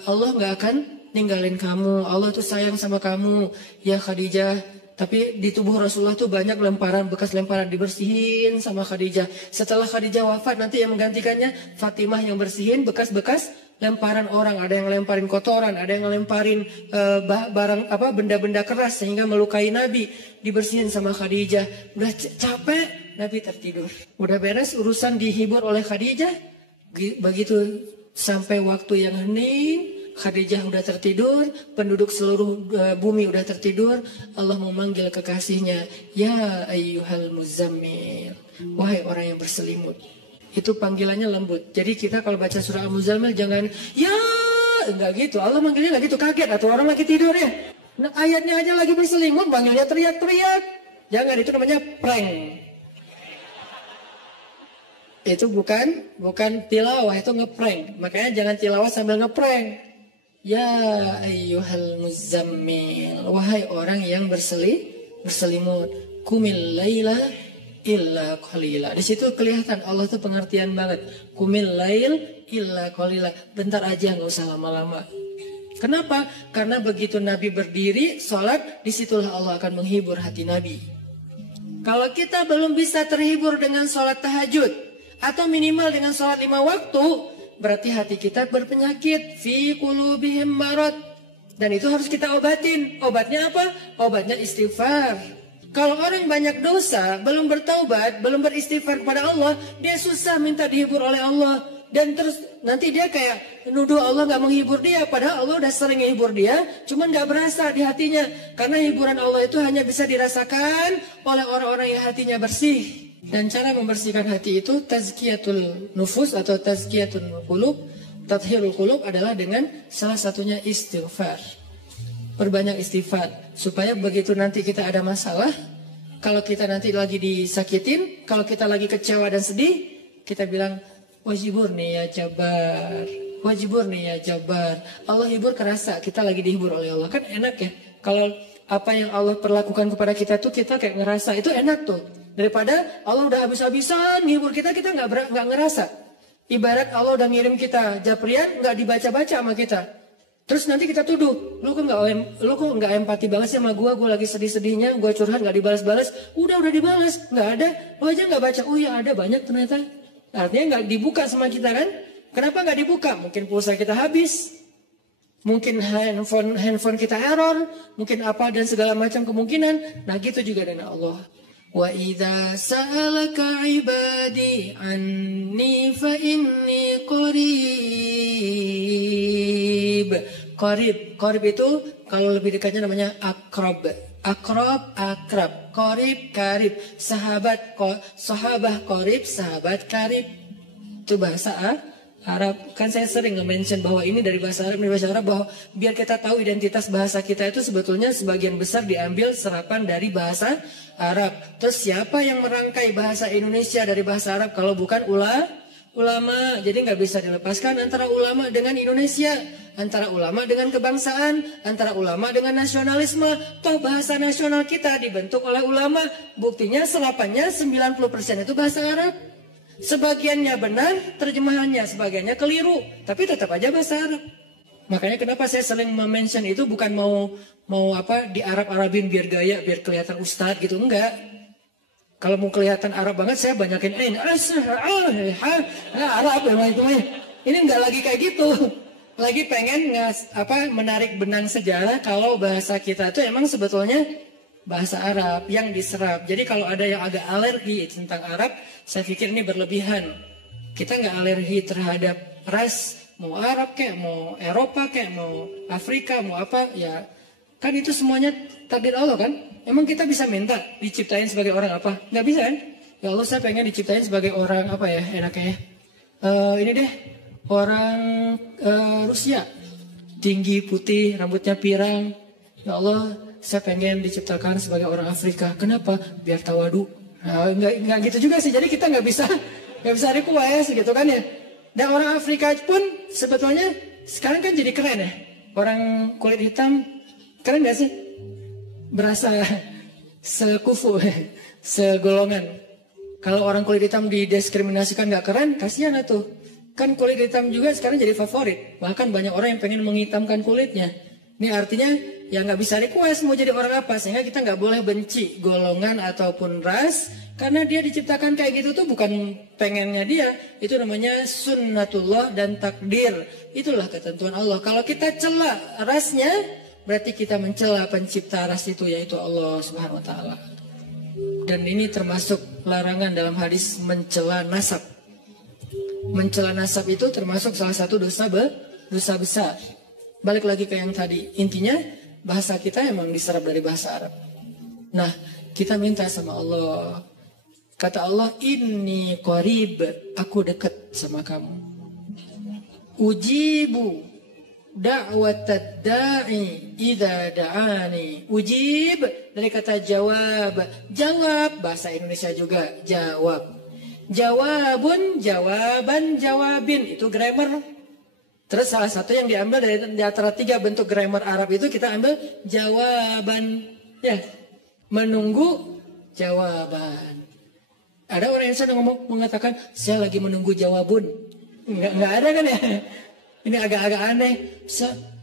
Allah gak akan ninggalin kamu, Allah tuh sayang sama kamu ya Khadijah. Tapi di tubuh Rasulullah tuh banyak lemparan, bekas lemparan, dibersihin sama Khadijah. Setelah Khadijah wafat, nanti yang menggantikannya Fatimah yang bersihin bekas-bekas lemparan orang, ada yang lemparin kotoran, ada yang lemparin barang benda-benda keras sehingga melukai Nabi, dibersihin sama Khadijah. Udah capek, Nabi tertidur. Udah beres urusan dihibur oleh Khadijah, begitu sampai waktu yang hening, Khadijah udah tertidur, penduduk seluruh bumi udah tertidur, Allah memanggil kekasihnya, ya ayyuhal muzammil, wahai orang yang berselimut. Itu panggilannya lembut. Jadi kita kalau baca surah Al-Muzammil jangan ya, enggak gitu. Allah manggilnya enggak gitu, kaget atau orang lagi tidur ya. Nah, ayatnya aja lagi berselimut, panggilnya teriak-teriak. Jangan, itu namanya prank. Itu bukan tilawah, itu ngeprank. Makanya jangan tilawah sambil ngeprank. Ya ayyuhal muzammil, wahai orang yang berselimut, kumil laila illa qalila. Di situ kelihatan Allah tuh pengertian banget. Kumil lail illa qalila. Bentar aja, nggak usah lama-lama. Kenapa? Karena begitu Nabi berdiri sholat, disitulah Allah akan menghibur hati Nabi. Kalau kita belum bisa terhibur dengan sholat tahajud atau minimal dengan sholat 5 waktu, berarti hati kita berpenyakit. Fi qulubihim marad. Dan itu harus kita obatin. Obatnya apa? Obatnya istighfar. Kalau orang banyak dosa, belum bertaubat, belum beristighfar kepada Allah, dia susah minta dihibur oleh Allah. Dan terus nanti dia kayak nuduh Allah gak menghibur dia. Padahal Allah udah sering menghibur dia, cuman gak berasa di hatinya. Karena hiburan Allah itu hanya bisa dirasakan oleh orang-orang yang hatinya bersih. Dan cara membersihkan hati itu tazkiyatul nufus atau tazkiyatul qulub, tathhirul qulub adalah dengan salah satunya istighfar. Perbanyak istighfar supaya begitu nanti kita ada masalah, kalau kita nanti lagi disakitin, kalau kita lagi kecewa dan sedih, kita bilang wajiburni ya jabar, wajiburni ya jabar. Allah hibur kerasa, kita lagi dihibur oleh Allah. Kan enak ya. Kalau apa yang Allah perlakukan kepada kita tuh kita kayak ngerasa, itu enak tuh. Daripada Allah udah habis-habisan ngehibur kita nggak ngerasa. Ibarat Allah udah ngirim kita japrian, nggak dibaca-baca sama kita. Terus nanti kita tuduh, lu kok nggak empati banget sih sama gue lagi sedih-sedihnya, gue curhat nggak dibalas-balas. Udah dibalas, nggak ada, lo aja nggak baca. Oh ya ada, banyak ternyata. Artinya nggak dibuka sama kita kan? Kenapa nggak dibuka? Mungkin pulsa kita habis, mungkin handphone kita error, mungkin apa dan segala macam kemungkinan. Nah gitu juga dengan Allah. Wa idza sa'alaka 'ibadi anni fa inni qarib. Qarib itu kalau lebih dekatnya namanya akrab. Akrab. Qarib, karib. Sahabat, sahabah qarib, sahabat karib. Itu bahasa Arab. Kan saya sering nge-mention bahwa ini dari bahasa Arab, bahwa biar kita tahu identitas bahasa kita itu sebetulnya sebagian besar diambil serapan dari bahasa Arab. Terus siapa yang merangkai bahasa Indonesia dari bahasa Arab kalau bukan ulama? Jadi nggak bisa dilepaskan antara ulama dengan Indonesia, antara ulama dengan kebangsaan, antara ulama dengan nasionalisme. Toh bahasa nasional kita dibentuk oleh ulama. Buktinya serapannya 90% itu bahasa Arab. Sebagiannya benar terjemahannya, sebagiannya keliru, tapi tetap aja bahasa Arab. Makanya kenapa saya sering mention itu bukan mau di Arab-Arabin biar gaya, biar kelihatan ustadz gitu, enggak. Kalau mau kelihatan Arab banget saya banyakin Arab memang itu. Ini enggak lagi kayak gitu. Lagi pengen menarik benang sejarah kalau bahasa kita itu emang sebetulnya bahasa Arab yang diserap. Jadi kalau ada yang agak alergi tentang Arab, saya pikir ini berlebihan. Kita nggak alergi terhadap ras, mau Arab kayak, mau Eropa kayak, mau Afrika, mau apa ya. Kan itu semuanya takdir Allah kan. Emang kita bisa minta diciptain sebagai orang apa? Nggak bisa kan? Ya Allah, saya pengen diciptain sebagai orang apa ya enaknya. Ini deh, orang Rusia, tinggi, putih, rambutnya pirang. Ya Allah, saya pengen diciptakan sebagai orang Afrika. Kenapa? Biar tawadu. Nah, nggak gitu juga sih. Jadi kita nggak bisa request gitu kan ya. Dan orang Afrika pun sebetulnya sekarang kan jadi keren ya. Orang kulit hitam keren nggak sih? Berasa sekufu, segolongan. Kalau orang kulit hitam didiskriminasikan nggak keren, kasihan tuh. Kan kulit hitam juga sekarang jadi favorit. Bahkan banyak orang yang pengen menghitamkan kulitnya. Ini artinya ya nggak bisa request mau jadi orang apa, sehingga kita nggak boleh benci golongan ataupun ras Karena dia diciptakan kayak gitu tuh bukan pengennya dia. Itu namanya sunnatullah dan takdir. Itulah ketentuan Allah. Kalau kita cela rasnya, berarti kita mencela pencipta ras itu, yaitu Allah Subhanahu wa taala. Dan ini termasuk larangan dalam hadis mencela nasab. Mencela nasab itu termasuk salah satu dosa besar. Balik lagi ke yang tadi. Intinya bahasa kita emang diserap dari bahasa Arab. Nah, kita minta sama Allah. Kata Allah, inni qarib, aku dekat sama kamu. Ujibu da'watad da'i idza da'ani. Ujib dari kata jawab. Jawab bahasa Indonesia juga jawab. Jawabun, jawaban, jawabin, itu grammar. Terus salah satu yang diambil dari antara 3 bentuk grammar Arab itu kita ambil jawaban. Ya, menunggu jawaban. Ada orang Indonesia yang mengatakan saya lagi menunggu jawabun. Enggak ada kan ya? Ini agak-agak aneh.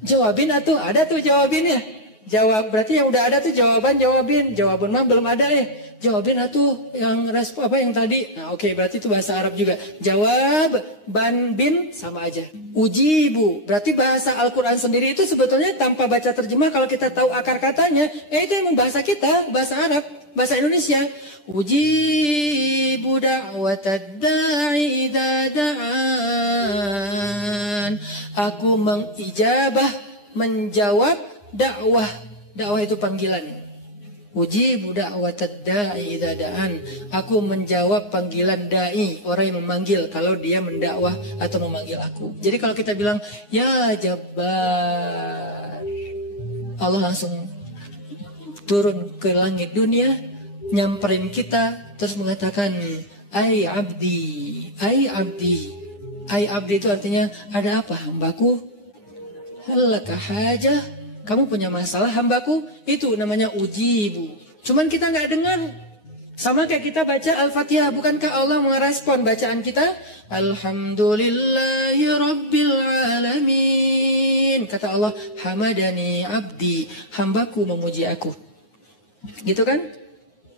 Jawabin atau ada tuh jawabinnya. Jawab berarti yang udah ada tuh jawaban jawabin. Jawabun mah belum ada ya. Jawabin atau yang respon apa yang tadi. Nah, oke, berarti itu bahasa Arab juga. Jawab, ban, bin sama aja. Ujibu berarti bahasa Al-Qur'an sendiri itu sebetulnya tanpa baca terjemah kalau kita tahu akar katanya, itu emang bahasa kita, bahasa Arab, bahasa Indonesia. Ujibu da'watad da'i idza da'an. Aku mengijabah, menjawab dakwah. Dakwah itu panggilan. Ujibu da'watad da'i idza da'an. Aku menjawab panggilan dai, orang yang memanggil kalau dia mendakwah atau memanggil aku. Jadi kalau kita bilang ya Jabbar, Allah langsung turun ke langit dunia, nyamperin kita, terus mengatakan ai abdi, ai abdi. Ai abdi itu artinya ada apa hambaku? Halaka hajah, kamu punya masalah hambaku? Itu namanya ujibu. Cuman kita nggak dengar. Sama kayak kita baca Al-Fatihah, bukankah Allah merespon bacaan kita? Alhamdulillahi Rabbil Alamin. Kata Allah, hamadani abdi, hambaku memuji aku. Gitu kan?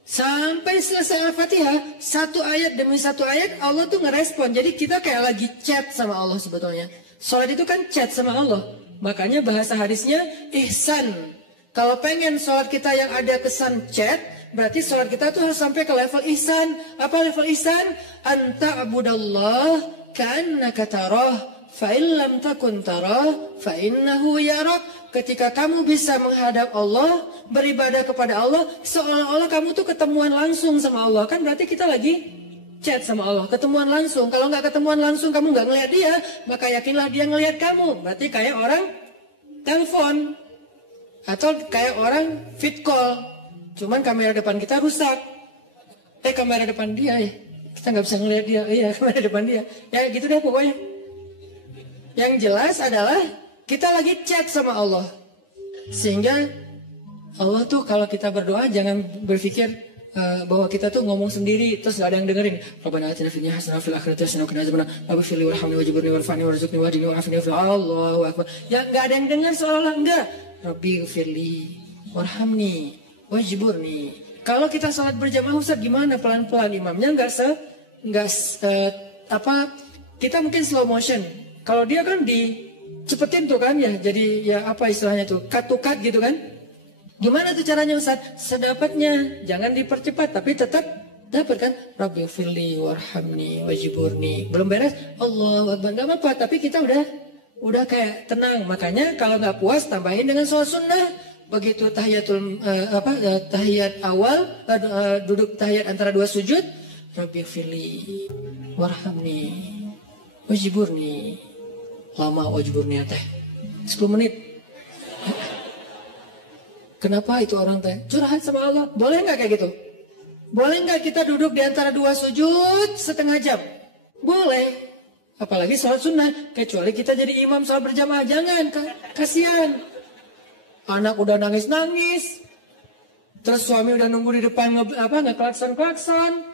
Sampai selesai Al-Fatihah, satu ayat demi satu ayat Allah tuh ngerespon. Jadi kita kayak lagi chat sama Allah sebetulnya. Salat itu kan chat sama Allah. Makanya bahasa hadisnya ihsan. Kalau pengen salat kita yang ada kesan chat, berarti salat kita tuh harus sampai ke level ihsan. Apa level ihsan? Anta abudallah ka'annaka tarah, fa in lam takun tarah, fa innahu yarak. Ketika kamu bisa menghadap Allah, beribadah kepada Allah, seolah-olah kamu tuh ketemuan langsung sama Allah. Kan berarti kita lagi chat sama Allah, ketemuan langsung. Kalau nggak ketemuan langsung, kamu nggak ngelihat dia, maka yakinlah dia ngelihat kamu. Berarti kayak orang telepon atau kayak orang fit call, cuman kamera depan kita rusak. Kamera depan dia ya, kita nggak bisa ngelihat dia. Iya, kamera depan dia. Ya gitu deh pokoknya. Yang jelas adalah kita lagi chat sama Allah. Sehingga Allah tuh kalau kita berdoa jangan berpikir bahwa kita tuh ngomong sendiri terus gak ada yang dengerin. Rabbana atina fid dunya hasanah wa fil akhirati hasanah wa qina adzabannar. Waghfir li warhamni wajburni warfa'ni warzuqni wahdini wa'afini wa Allahu akbar. Ya enggak ada yang dengar seolah-olah enggak. Rabbi ghfirli warhamni wajburni. Kalau kita salat berjamaah Ustaz gimana? Pelan-pelan, imamnya enggak kita mungkin slow motion. Kalau dia kan dicepetin tuh kan ya, jadi ya apa istilahnya tuh, cut to cut gitu kan. Gimana tuh caranya Ustaz? Sedapatnya, jangan dipercepat tapi tetap dapat kan. Rabbi firli warhamni wajburni. Belum beres, Allahu akbar, enggak apa-apa, tapi kita udah kayak tenang. Makanya kalau nggak puas tambahin dengan sholat sunnah. Begitu tahiyat awal, duduk tahiyat antara dua sujud, Rabbi firli warhamni wajburni. Lama wajburni teh 10 menit. Kenapa itu orang teh curhat sama Allah? Boleh nggak kayak gitu? Boleh nggak kita duduk di antara dua sujud setengah jam? Boleh. Apalagi sholat sunnah. Kecuali kita jadi imam sholat berjamaah. Jangan, kasihan. Anak udah nangis-nangis. Terus suami udah nunggu di depan ngeklakson-klakson.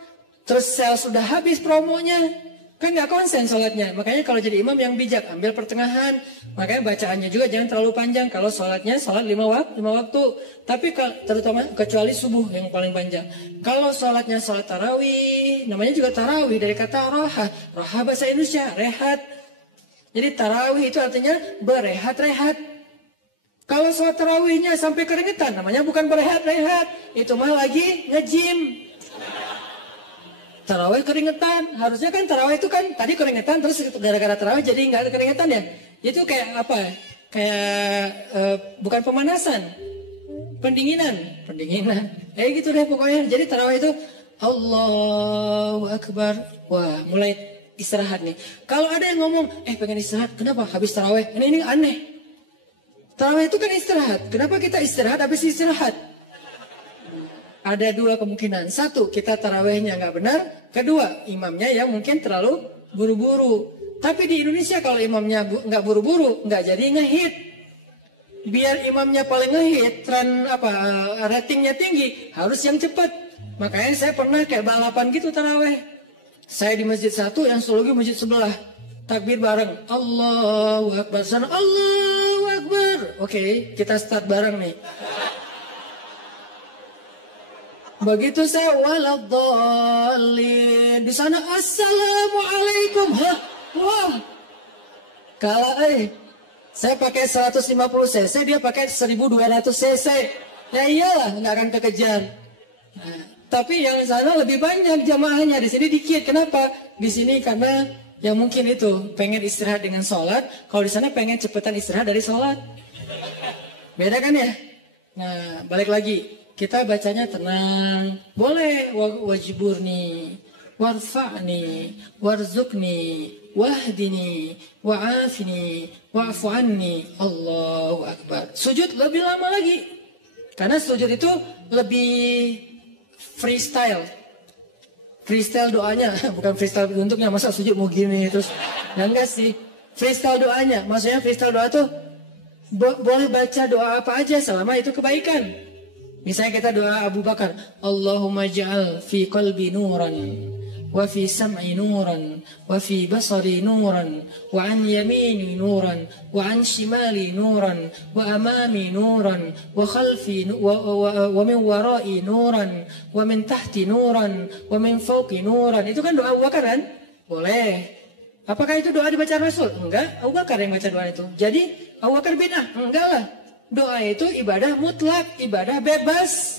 Terus sales sudah habis promonya. Kan nggak konsen sholatnya. Makanya kalau jadi imam yang bijak, ambil pertengahan. Makanya bacaannya juga jangan terlalu panjang. Kalau sholatnya sholat 5 waktu. Tapi terutama kecuali subuh yang paling panjang. Kalau sholatnya sholat tarawih, namanya juga tarawih dari kata roha. Roha bahasa Indonesia, rehat. Jadi tarawih itu artinya berehat-rehat. Kalau sholat tarawihnya sampai keringetan, namanya bukan berehat-rehat. Itu mah lagi nge-gym. Tarawih keringetan, harusnya kan tarawih itu kan tadi keringetan terus gara-gara tarawih jadi nggak ada keringetan ya. Itu kayak apa? Kayak bukan pemanasan, pendinginan. Gitu deh pokoknya. Jadi tarawih itu Allahu Akbar. Wah, mulai istirahat nih. Kalau ada yang ngomong, pengen istirahat, kenapa? Habis tarawih. Ini aneh. Tarawih itu kan istirahat. Kenapa kita istirahat habis istirahat? Ada dua kemungkinan. Satu, kita tarawihnya nggak benar. Kedua, imamnya yang mungkin terlalu buru-buru. Tapi di Indonesia kalau imamnya nggak buru-buru, nggak jadi ngehit. Biar imamnya paling ngehit, ratingnya tinggi, harus yang cepat. Makanya saya pernah kayak balapan gitu tarawih. Saya di masjid satu, yang satu lagi masjid sebelah. Takbir bareng. Allahu Akbar. Sana Allahu Akbar. Oke, kita start bareng nih. Begitu saya waladhdallin, di sana assalamualaikum. Wah. Kalau saya pakai 150 cc, dia pakai 1200 cc. Ya iyalah, nggak akan kekejar. Nah, tapi yang sana lebih banyak jamaahnya, di sini dikit. Kenapa? Di sini karena yang mungkin itu pengen istirahat dengan sholat. Kalau di sana pengen cepetan istirahat dari sholat. Beda kan ya? Nah, balik lagi. Kita bacanya tenang. Boleh wajiburni, warfa'ni, warzukni, wahdini, wa'afini, wa'fu anni. Allahu Akbar. Sujud lebih lama lagi. Karena sujud itu lebih freestyle. Freestyle doanya, bukan freestyle bentuknya. Masa sujud mau gini terus. Ya enggak sih. Freestyle doanya. Maksudnya freestyle doa tuh boleh baca doa apa aja selama itu kebaikan. Misalnya kita doa Abu Bakar, Allahumma ja'al fi qalbi nuran, wa fi sam'i nuran, wa fi basari nuran, wa an yamini nuran, wa an shimali nuran, wa amami nuran, wa khalfi wa min warai nuran, wa min tahti nuran, wa min fawqi nuran. Itu kan doa Abu Bakar kan? Boleh. Apakah itu doa dibaca Rasul? Enggak, Abu Bakar yang baca doa itu. Jadi Abu Bakar bid'ah? Enggak lah. Doa itu ibadah mutlak, ibadah bebas.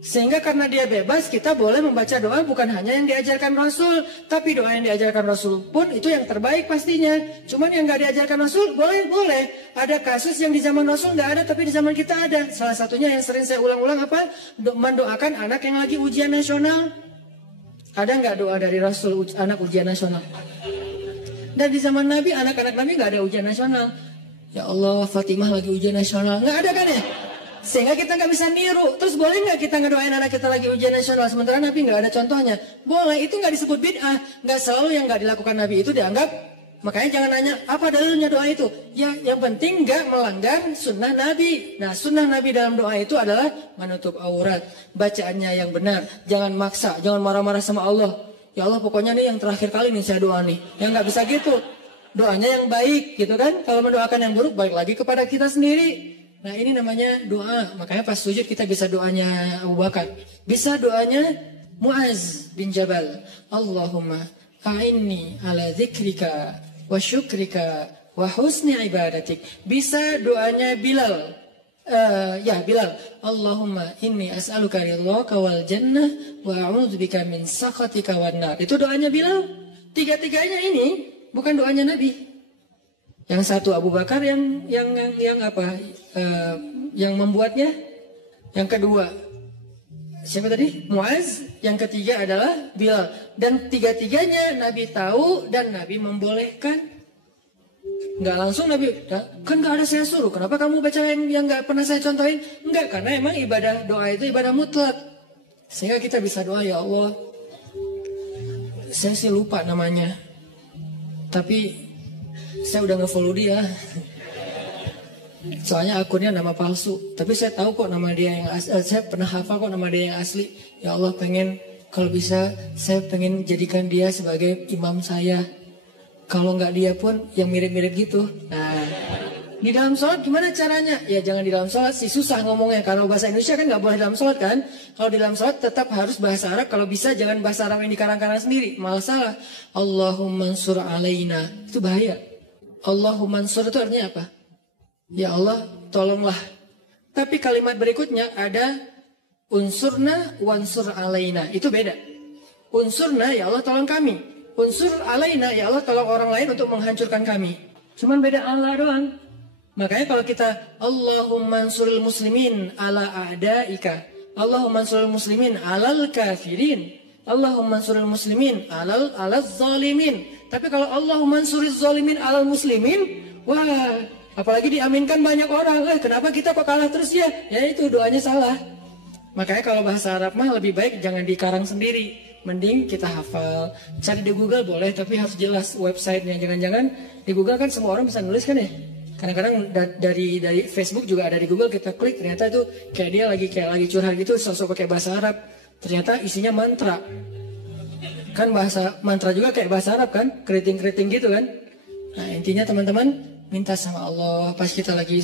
Sehingga karena dia bebas, kita boleh membaca doa bukan hanya yang diajarkan Rasul. Tapi doa yang diajarkan Rasul pun itu yang terbaik pastinya. Cuman yang gak diajarkan Rasul, boleh. Ada kasus yang di zaman Rasul gak ada, tapi di zaman kita ada. Salah satunya yang sering saya ulang-ulang apa? Mendoakan anak yang lagi ujian nasional. Ada gak doa dari Rasul anak ujian nasional? Dan di zaman Nabi, anak-anak Nabi gak ada ujian nasional. Ya Allah, Fatimah lagi ujian nasional. Nggak ada kan ya? Sehingga kita nggak bisa niru. Terus boleh nggak kita ngedoain anak kita lagi ujian nasional? Sementara Nabi nggak ada contohnya. Boleh, itu nggak disebut bid'ah. Nggak selalu yang nggak dilakukan Nabi itu dianggap. Makanya jangan nanya, apa dalilnya doa itu? Ya, yang penting nggak melanggar sunnah Nabi. Nah, sunnah Nabi dalam doa itu adalah menutup aurat. Bacaannya yang benar. Jangan maksa, jangan marah-marah sama Allah. Ya Allah, pokoknya nih yang terakhir kali nih saya doa nih. Yang nggak bisa gitu. Doanya yang baik gitu kan. Kalau mendoakan yang buruk balik lagi kepada kita sendiri. Nah ini namanya doa. Makanya pas sujud kita bisa doanya Abu Bakar. Bisa doanya Muaz bin Jabal. Allahumma a'inni ala zikrika wa syukrika wa husni ibadatik. Bisa doanya Bilal. Bilal. Allahumma inni as'aluka ridhaka wal jannah wa a'udzubika min sakhatika wan nar. Itu doanya Bilal. Tiga-tiganya ini bukan doanya Nabi. Yang satu Abu Bakar yang membuatnya. Yang kedua siapa tadi? Muaz. Yang ketiga adalah Bilal. Dan tiga-tiganya Nabi tahu dan Nabi membolehkan. Nggak langsung Nabi, kan nggak ada saya suruh. Kenapa kamu baca yang nggak pernah saya contohin? Enggak, karena emang ibadah doa itu ibadah mutlak. Sehingga kita bisa doa, ya Allah, saya sih lupa namanya. Tapi saya udah nge-follow dia. Soalnya akunnya nama palsu. Tapi saya tahu kok nama dia yang asli. Saya pernah hafal kok nama dia yang asli. Ya Allah, pengen Kalau bisa saya pengen jadikan dia sebagai imam saya. Kalau nggak dia pun yang mirip-mirip gitu. Nah, di dalam sholat gimana caranya? Ya jangan di dalam sholat sih, susah ngomongnya. Kalau bahasa Indonesia kan nggak boleh dalam sholat kan. Kalau di dalam sholat tetap harus bahasa Arab. Kalau bisa jangan bahasa Arab yang dikarang-karang sendiri. Malah salah. Allahumma ansur alaina. Itu bahaya. Allahumma ansur itu artinya apa? Ya Allah tolonglah. Tapi kalimat berikutnya ada unsurna wansur alaina. Itu beda. Unsurna ya Allah tolong kami. Unsur alaina ya Allah tolong orang lain untuk menghancurkan kami. Cuman beda Allah doang. Makanya kalau kita Allahumma ansuril muslimin ala a'daika, Allahumma ansuril muslimin alal kafirin, Allahumma ansuril muslimin alal zalimin. Tapi kalau Allahumma ansuril zalimin alal muslimin, wah, apalagi diaminkan banyak orang. Kenapa kita kok kalah terus ya? Ya itu doanya salah. Makanya kalau bahasa Arab mah lebih baik jangan dikarang sendiri. Mending kita hafal. Cari di Google boleh, tapi harus jelas websitenya. Jangan-jangan di Google kan semua orang bisa nulis kan ya. Kadang-kadang dari Facebook juga ada di Google, kita klik ternyata itu kayak dia lagi curhat gitu, sosok pakai bahasa Arab. Ternyata isinya mantra. Kan bahasa mantra juga kayak bahasa Arab kan, keriting-keriting gitu kan. Nah intinya teman-teman minta sama Allah pas kita lagi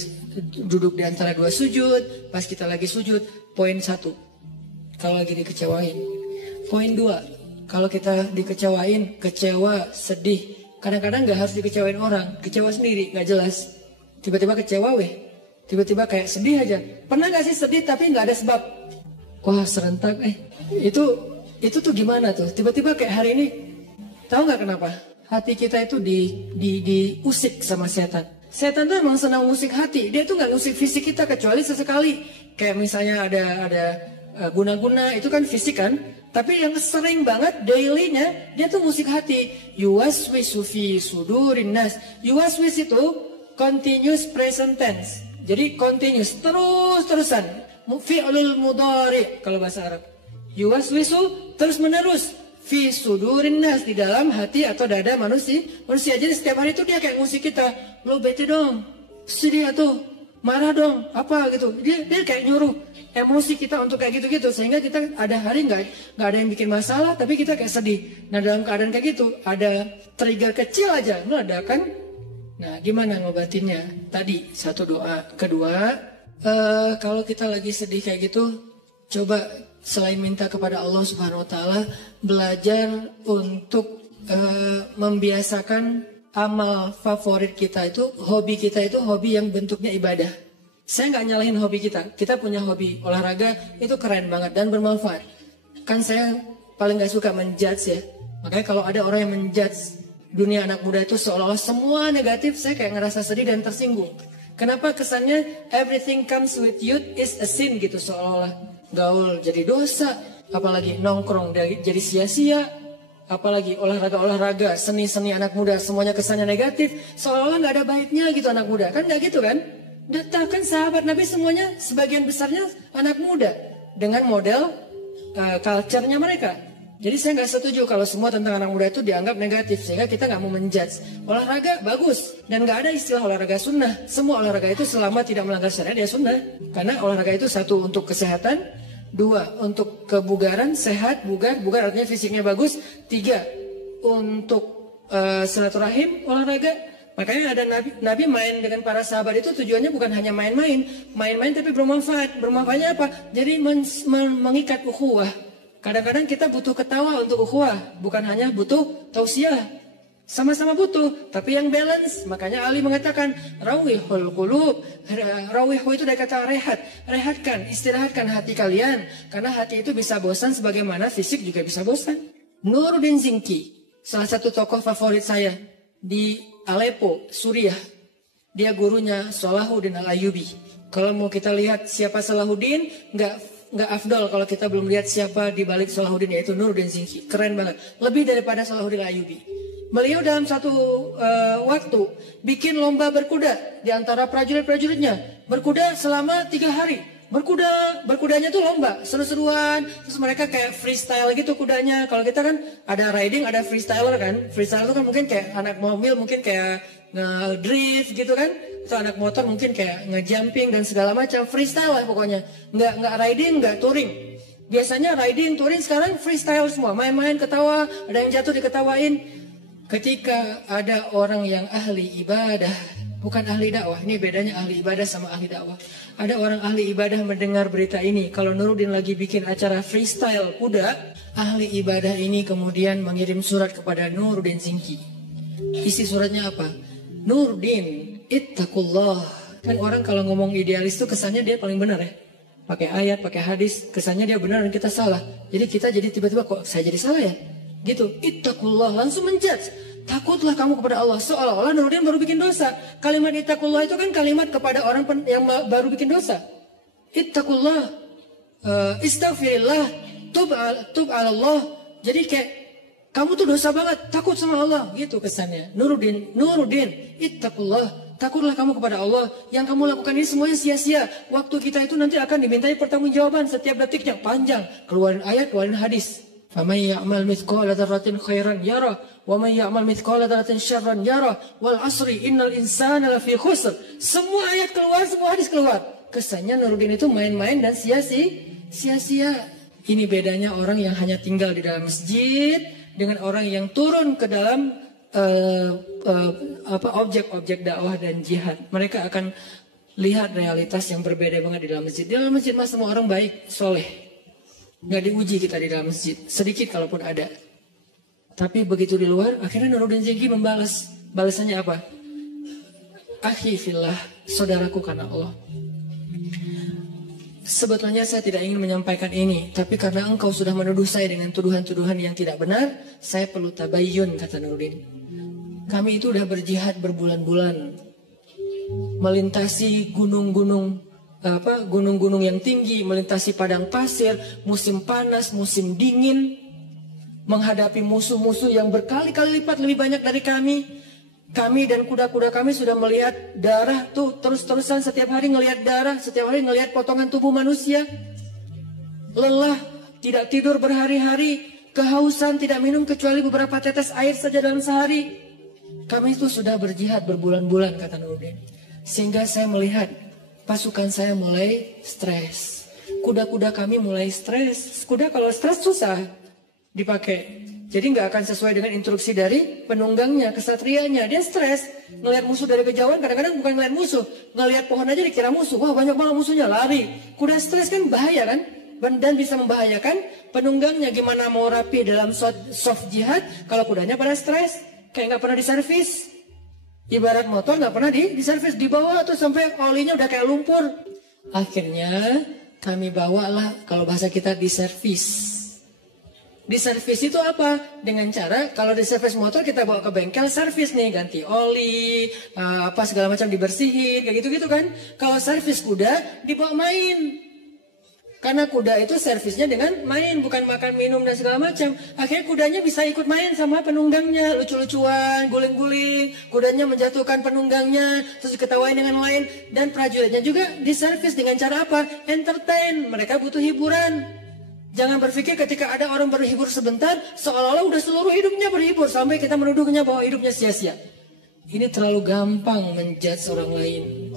duduk di antara dua sujud, pas kita lagi sujud. Poin 1, kalau lagi dikecewain. Poin 2, kalau kita dikecewain, kecewa, sedih. Kadang-kadang gak harus dikecewain orang, kecewa sendiri, gak jelas. Tiba-tiba kecewa tiba-tiba kayak sedih aja. Pernah gak sih sedih tapi gak ada sebab? Wah serentak itu tuh gimana tuh? Tiba-tiba kayak hari ini, tahu gak kenapa? Hati kita itu diusik sama setan. Setan tuh emang senang musik hati. Dia tuh gak musik fisik kita kecuali sesekali. Kayak misalnya ada guna-guna, itu kan fisik kan? Tapi yang sering banget daily-nya dia tuh musik hati. Yuwaswisu fi sudurin nas. Yuwaswis itu continuous present tense. Jadi continuous, terus-terusan. Fi'lul mudhari kalau bahasa Arab. Yuwaswisu terus menerus fi sudurin nas, di dalam hati atau dada manusia. Jadi setiap hari itu dia kayak musik kita. Lo bete dong, sedih atau marah dong, apa gitu. Dia kayak nyuruh emosi kita untuk kayak gitu-gitu, sehingga kita ada hari nggak ada yang bikin masalah tapi kita kayak sedih. Nah dalam keadaan kayak gitu ada trigger kecil aja meledak kan. Nah gimana ngobatinnya? Tadi satu doa. Kedua, kalau kita lagi sedih kayak gitu, coba selain minta kepada Allah Subhanahu Wa Taala, belajar untuk membiasakan amal favorit kita itu, hobi kita itu hobi yang bentuknya ibadah. Saya nggak nyalahin hobi kita punya hobi olahraga, itu keren banget dan bermanfaat. Kan saya paling nggak suka menjudge ya. Makanya kalau ada orang yang menjudge dunia anak muda itu seolah-olah semua negatif, saya kayak ngerasa sedih dan tersinggung. Kenapa kesannya everything comes with youth is a sin gitu, seolah-olah gaul jadi dosa, apalagi nongkrong jadi sia-sia, apalagi olahraga, seni-seni anak muda semuanya kesannya negatif, seolah-olah nggak ada baiknya gitu anak muda. Kan nggak gitu kan? Datakan sahabat Nabi semuanya sebagian besarnya anak muda dengan model culture-nya mereka. Jadi saya nggak setuju kalau semua tentang anak muda itu dianggap negatif, sehingga kita nggak mau menjudge. Olahraga bagus dan nggak ada istilah olahraga sunnah. Semua olahraga itu selama tidak melanggar syariat ya sunnah. Karena olahraga itu satu untuk kesehatan, dua untuk kebugaran, sehat, bugar artinya fisiknya bagus, tiga untuk silaturahim olahraga. Makanya ada Nabi main dengan para sahabat itu tujuannya bukan hanya main-main tapi bermanfaat. Bermanfaatnya apa? Jadi mengikat ukhuwah. Kadang-kadang kita butuh ketawa untuk ukhuwah, bukan hanya butuh tausiah. Sama-sama butuh, tapi yang balance. Makanya Ali mengatakan rawihul qulub. Rawihu itu dari kata rehat. Rehatkan, istirahatkan hati kalian, karena hati itu bisa bosan sebagaimana fisik juga bisa bosan. Nuruddin Zinki, salah satu tokoh favorit saya di Aleppo, Suriah. Dia gurunya Salahuddin Al-Ayyubi. Kalau mau kita lihat siapa Salahuddin, nggak afdol kalau kita belum lihat siapa di balik Salahuddin, yaitu Nuruddin Zinki. Keren banget, lebih daripada Salahuddin Al-Ayyubi. Beliau dalam satu waktu bikin lomba berkuda di antara prajurit-prajuritnya. Berkuda selama 3 hari. Berkudanya tuh lomba, seru-seruan. Terus mereka kayak freestyle gitu kudanya. Kalau kita kan ada riding, ada freestyler kan. Freestyle itu kan mungkin kayak anak mobil, mungkin kayak nge-drift gitu kan. Atau anak motor mungkin kayak nge-jumping dan segala macam. Freestyle lah pokoknya. Nggak riding, nggak touring. Biasanya riding, touring, sekarang freestyle semua. Main-main, ketawa, ada yang jatuh diketawain. Ketika ada orang yang ahli ibadah, bukan ahli dakwah. Ini bedanya ahli ibadah sama ahli dakwah. Ada orang ahli ibadah mendengar berita ini. Kalau Nuruddin lagi bikin acara freestyle kuda, ahli ibadah ini kemudian mengirim surat kepada Nuruddin Zingki. Isi suratnya apa? Nuruddin, ittaqullah. Kan orang kalau ngomong idealis itu kesannya dia paling benar ya. Pakai ayat, pakai hadis, kesannya dia benar dan kita salah. Jadi kita jadi tiba-tiba kok saya jadi salah ya? Gitu. Ittaqullah, langsung menjudge. Takutlah kamu kepada Allah. Seolah-olah Nuruddin baru bikin dosa. Kalimat ittaqullah itu kan kalimat kepada orang yang baru bikin dosa. Ittaqullah, istaghfirillah, tub ala Allah. Jadi kayak kamu tuh dosa banget, takut sama Allah, gitu kesannya. Nuruddin, ittaqullah, takutlah kamu kepada Allah. Yang kamu lakukan ini semuanya sia-sia. Waktu kita itu nanti akan dimintai pertanggungjawaban setiap detiknya, panjang. Keluarin ayat, keluarin hadis. فَمَنْ يَعْمَلْ مِثْقَالَ ذَرَّةٍ خَيْرًا يَرَهُ وَمَنْ يَعْمَلْ مِثْقَالَ ذَرَّةٍ شَرًّا يَرَهُ وَالْعَصْرِ إِنَّ الْإِنسَانَ لَفِي خُسْرٍ. Semua ayat keluar, semua hadis keluar. Kesannya Nuruddin itu main-main dan sia-sia. Ini bedanya orang yang hanya tinggal di dalam masjid dengan orang yang turun ke dalam objek-objek dakwah dan jihad. Mereka akan lihat realitas yang berbeda banget di dalam masjid. Di dalam masjid mah semua orang baik, soleh. Nggak diuji kita di dalam masjid, sedikit kalaupun ada. Tapi begitu di luar, akhirnya Nuruddin Zingki membalas. Balasannya apa? Akhi fillah, saudaraku karena Allah. Sebetulnya saya tidak ingin menyampaikan ini, tapi karena engkau sudah menuduh saya dengan tuduhan-tuduhan yang tidak benar, saya perlu tabayyun, kata Nuruddin. Kami itu udah berjihad berbulan-bulan, melintasi gunung-gunung yang tinggi, melintasi padang pasir, musim panas, musim dingin, menghadapi musuh-musuh yang berkali-kali lipat lebih banyak dari kami. Kami dan kuda-kuda kami sudah melihat darah tuh terus-terusan, setiap hari ngelihat darah, setiap hari ngelihat potongan tubuh manusia. Lelah, tidak tidur berhari-hari, kehausan, tidak minum kecuali beberapa tetes air saja dalam sehari. Kami itu sudah berjihad berbulan-bulan, kata Nuruddin. Sehingga saya melihat pasukan saya mulai stres. Kuda-kuda kami mulai stres. Kuda kalau stres susah dipakai. Jadi nggak akan sesuai dengan instruksi dari penunggangnya, kesatrianya. Dia stres. Ngelihat musuh dari kejauhan, kadang-kadang bukan ngelihat musuh. Ngelihat pohon aja dikira musuh. Wah, banyak banget musuhnya, lari. Kuda stres kan bahaya kan? Dan bisa membahayakan penunggangnya. Gimana mau rapi dalam soft jihad kalau kudanya pada stres? Kayak nggak pernah diservis. Ibarat motor nggak pernah diservis, dibawa tuh sampai olinya udah kayak lumpur. Akhirnya kami bawalah, kalau bahasa kita, diservis. Diservis itu apa? Dengan cara kalau diservis motor kita bawa ke bengkel servis nih, ganti oli, apa segala macam dibersihin, kayak gitu-gitu kan. Kalau servis kuda dibawa main. Karena kuda itu servisnya dengan main, bukan makan, minum, dan segala macam. Akhirnya kudanya bisa ikut main sama penunggangnya. Lucu-lucuan, guling-guling. Kudanya menjatuhkan penunggangnya, terus diketawain dengan lain. Dan prajuritnya juga diservis dengan cara apa? Entertain. Mereka butuh hiburan. Jangan berpikir ketika ada orang berhibur sebentar, seolah-olah udah seluruh hidupnya berhibur. Sampai kita menuduhnya bahwa hidupnya sia-sia. Ini terlalu gampang menjudge orang lain.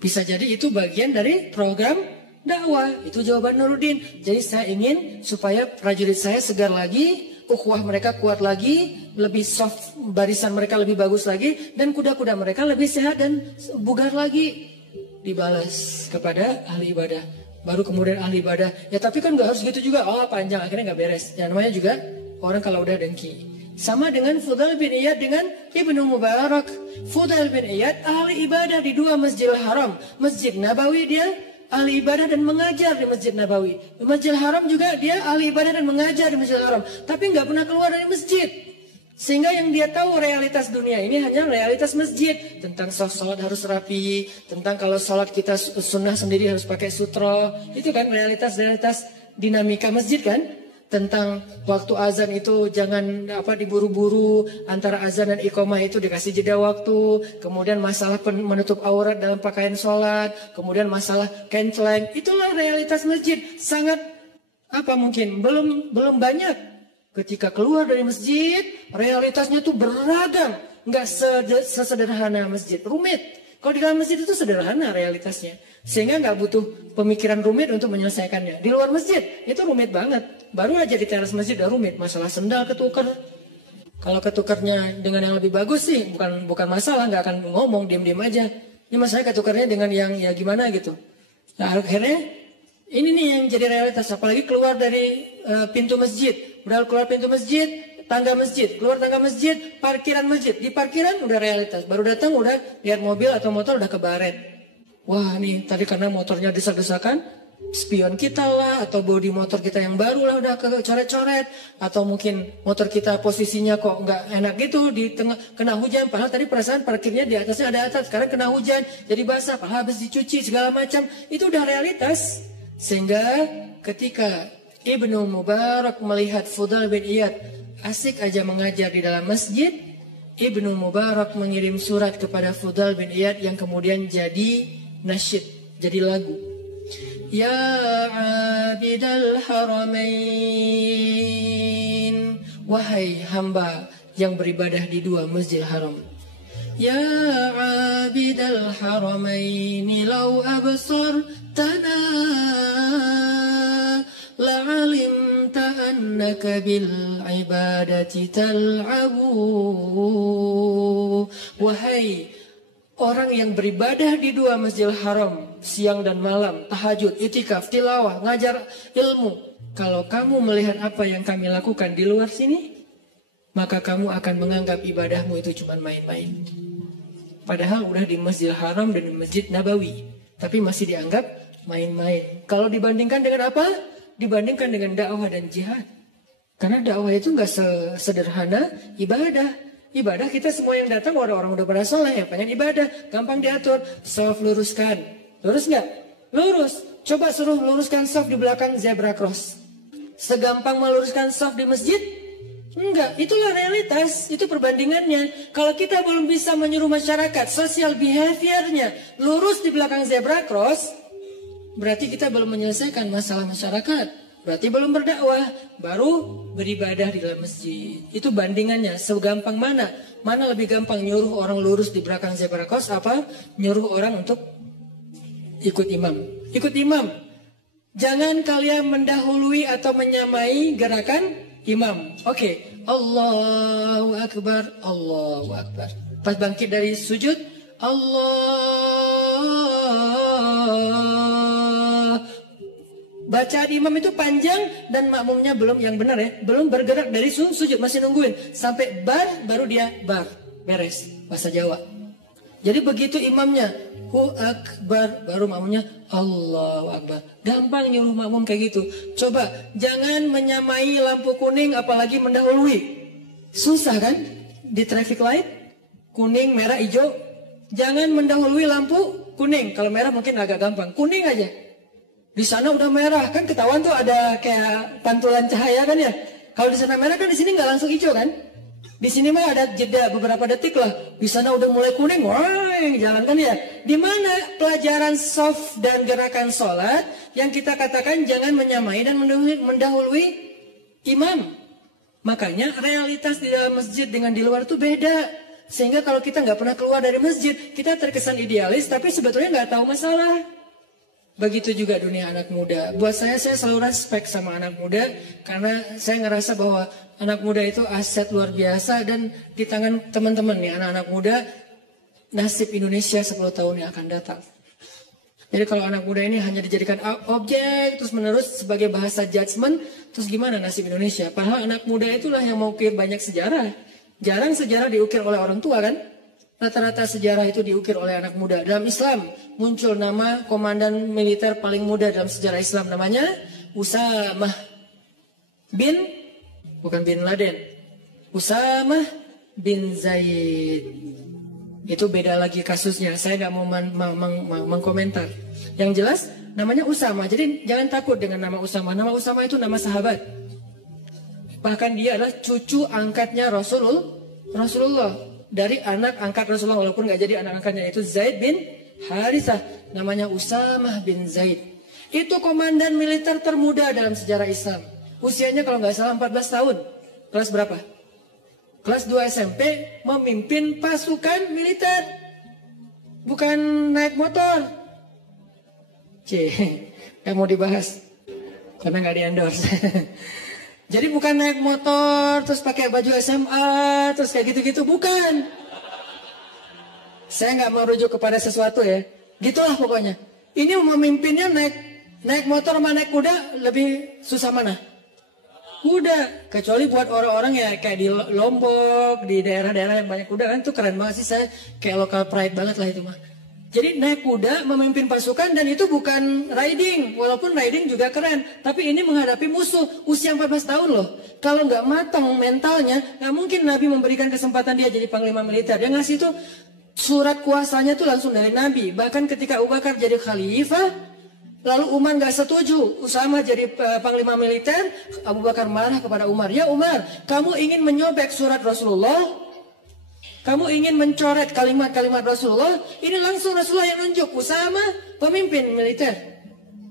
Bisa jadi itu bagian dari program dakwah. Itu jawaban Nuruddin. Jadi saya ingin supaya prajurit saya segar lagi, ukhuwah mereka kuat lagi, lebih soft, barisan mereka lebih bagus lagi, dan kuda-kuda mereka lebih sehat dan bugar lagi. Dibalas kepada ahli ibadah. Baru kemudian ahli ibadah, ya tapi kan gak harus gitu juga. Oh panjang, akhirnya gak beres. Yang namanya juga orang kalau udah dengki. Sama dengan Fudail bin Iyad dengan Ibnu Mubarak. Fudail bin Iyad ahli ibadah di dua Masjidil Haram. Masjid Nabawi dia ahli ibadah dan mengajar di Masjid Nabawi. Di Masjidil Haram juga dia ahli ibadah dan mengajar di Masjidil Haram. Tapi nggak pernah keluar dari masjid. Sehingga yang dia tahu realitas dunia ini hanya realitas masjid. Tentang sholat harus rapi. Tentang kalau sholat kita sunnah sendiri harus pakai sutro. Itu kan realitas-realitas dinamika masjid kan. Tentang waktu azan itu jangan diburu-buru, antara azan dan iqamah itu dikasih jeda waktu. Kemudian masalah menutup aurat dalam pakaian sholat, kemudian masalah kenceleng. Itulah realitas masjid. Sangat mungkin belum banyak. Ketika keluar dari masjid, realitasnya tuh beragam, nggak sesederhana masjid, rumit. Kalau di dalam masjid itu sederhana realitasnya. Sehingga nggak butuh pemikiran rumit untuk menyelesaikannya. Di luar masjid itu rumit banget. Baru aja di teras masjid udah rumit. Masalah sendal ketukar. Kalau ketukarnya dengan yang lebih bagus sih bukan masalah, nggak akan ngomong, diem-diem aja. Ini masalah ketukarnya dengan yang ya gimana gitu. Nah akhirnya ini nih yang jadi realitas. Apalagi keluar dari pintu masjid. Udah keluar pintu masjid, tangga masjid, keluar tangga masjid, parkiran masjid. Di parkiran udah realitas. Baru datang udah lihat mobil atau motor udah kebaret. Wah nih tadi karena motornya desak-desakan, spion kita lah, atau bodi motor kita yang baru lah udah coret-coret, atau mungkin motor kita posisinya kok nggak enak gitu di tengah kena hujan, padahal tadi perasaan parkirnya di atasnya ada atap, sekarang kena hujan jadi basah, padahal habis dicuci segala macam, itu udah realitas. Sehingga ketika Ibnu Mubarak melihat Fudal bin Iyad asik aja mengajar di dalam masjid, Ibnu Mubarak mengirim surat kepada Fudal bin Iyad yang kemudian jadi nasyid, jadi lagu. Ya abidal haramain, wahai hamba yang beribadah di dua masjid haram. Ya abidal haramain, law absartana la'alimta annaka bil ibadati tal'abu. Wahai orang yang beribadah di dua masjidil haram siang dan malam, tahajud, itikaf, tilawah, ngajar ilmu. Kalau kamu melihat apa yang kami lakukan di luar sini, maka kamu akan menganggap ibadahmu itu cuma main-main. Padahal udah di Masjidil Haram dan di Masjid Nabawi, tapi masih dianggap main-main. Kalau dibandingkan dengan apa? Dibandingkan dengan dakwah dan jihad. Karena dakwah itu nggak sederhana ibadah. Ibadah kita semua yang datang orang-orang udah pada soleh, yang pengen ibadah, gampang diatur. Shaf luruskan. Lurus nggak? Lurus. Coba suruh luruskan shaf di belakang zebra cross. Segampang meluruskan shaf di masjid? Enggak, itulah realitas, itu perbandingannya. Kalau kita belum bisa menyuruh masyarakat, social behaviornya lurus di belakang zebra cross, berarti kita belum menyelesaikan masalah masyarakat. Berarti belum berdakwah, baru beribadah di dalam masjid. Itu bandingannya, segampang mana? Mana lebih gampang nyuruh orang lurus di belakang zebra cross apa nyuruh orang untuk ikut imam? Ikut imam. Jangan kalian mendahului atau menyamai gerakan imam. Oke. Allahu Akbar, Allahu Akbar. Pas bangkit dari sujud, Allah. Bacaan imam itu panjang dan makmumnya belum yang benar ya, belum bergerak dari sujud, masih nungguin sampai bar baru dia bar, beres bahasa Jawa. Jadi begitu imamnya Hu Akbar baru makmumnya Allahu Akbar. Gampang nyuruh makmum kayak gitu. Coba jangan menyamai lampu kuning apalagi mendahului. Susah kan? Di traffic light kuning, merah, hijau. Jangan mendahului lampu kuning. Kalau merah mungkin agak gampang. Kuning aja. Di sana udah merah kan ketahuan tuh ada kayak pantulan cahaya kan ya. Kalau di sana merah kan di sini nggak langsung hijau kan. Di sini mah ada jeda beberapa detik lah. Di sana udah mulai kuning, wah jalan kan ya. Di mana pelajaran soft dan gerakan sholat yang kita katakan jangan menyamai dan mendahului imam. Makanya realitas di dalam masjid dengan di luar itu beda. Sehingga kalau kita nggak pernah keluar dari masjid, kita terkesan idealis, tapi sebetulnya nggak tahu masalah. Begitu juga dunia anak muda. Buat saya selalu respect sama anak muda karena saya ngerasa bahwa anak muda itu aset luar biasa dan di tangan teman-teman nih anak-anak muda nasib Indonesia 10 tahun yang akan datang. Jadi kalau anak muda ini hanya dijadikan objek terus menerus sebagai bahasa judgement, terus gimana nasib Indonesia? Padahal anak muda itulah yang mengukir banyak sejarah. Jarang sejarah diukir oleh orang tua kan? Rata-rata sejarah itu diukir oleh anak muda. Dalam Islam muncul nama komandan militer paling muda dalam sejarah Islam. Namanya Usamah bin, bukan bin Laden. Usamah bin Zaid. Itu beda lagi kasusnya. Saya nggak mau mengkomentar. Yang jelas namanya Usamah. Jadi jangan takut dengan nama Usamah. Nama Usamah itu nama sahabat. Bahkan dia adalah cucu angkatnya Rasulullah. Dari anak angkat Rasulullah walaupun nggak jadi anak angkatnya itu Zaid bin Harithah, namanya Usamah bin Zaid. Itu komandan militer termuda dalam sejarah Islam. Usianya kalau nggak salah 14 tahun. Kelas berapa? Kelas 2 SMP memimpin pasukan militer. bukan naik motor. Yang mau dibahas karena nggak di endorse. Jadi bukan naik motor terus pakai baju SMA terus kayak gitu-gitu, bukan. Saya nggak merujuk kepada sesuatu ya. Gitulah pokoknya. Ini memimpinnya naik motor sama naik kuda lebih susah mana? Kuda. Kecuali buat orang-orang ya kayak di Lombok, di daerah-daerah yang banyak kuda kan, itu keren banget sih. Saya kayak local pride banget lah itu mah. Jadi naik kuda memimpin pasukan dan itu bukan riding. Walaupun riding juga keren. Tapi ini menghadapi musuh usia 14 tahun loh. Kalau nggak matang mentalnya, nggak mungkin Nabi memberikan kesempatan dia jadi panglima militer. Dia ngasih itu surat kuasanya tuh langsung dari Nabi. Bahkan ketika Abu Bakar jadi khalifah, lalu Umar nggak setuju Usama jadi panglima militer, Abu Bakar marah kepada Umar. Ya Umar, kamu ingin menyobek surat Rasulullah? Kamu ingin mencoret kalimat-kalimat Rasulullah? Ini langsung Rasulullah yang nunjuk Usama pemimpin militer.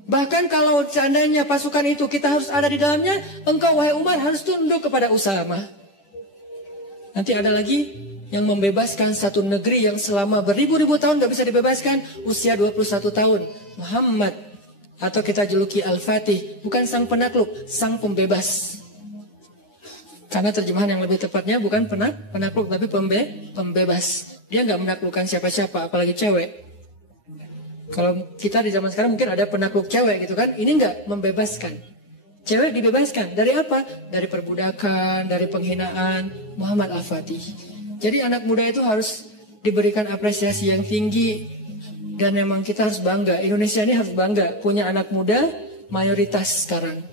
Bahkan kalau seandainya pasukan itu kita harus ada di dalamnya, engkau wahai Umar harus tunduk kepada Usama. Nanti ada lagi yang membebaskan satu negeri yang selama beribu-ribu tahun gak bisa dibebaskan, usia 21 tahun. Muhammad, atau kita juluki Al-Fatih, bukan sang penakluk, sang pembebas. Karena terjemahan yang lebih tepatnya bukan penakluk tapi pembebas. Dia gak menaklukkan siapa-siapa, apalagi cewek. Kalau kita di zaman sekarang mungkin ada penakluk cewek gitu kan, ini gak membebaskan. Cewek dibebaskan, dari apa? Dari perbudakan, dari penghinaan. Muhammad Al-Fatih. Jadi anak muda itu harus diberikan apresiasi yang tinggi. Dan memang kita harus bangga. Indonesia ini harus bangga punya anak muda mayoritas sekarang.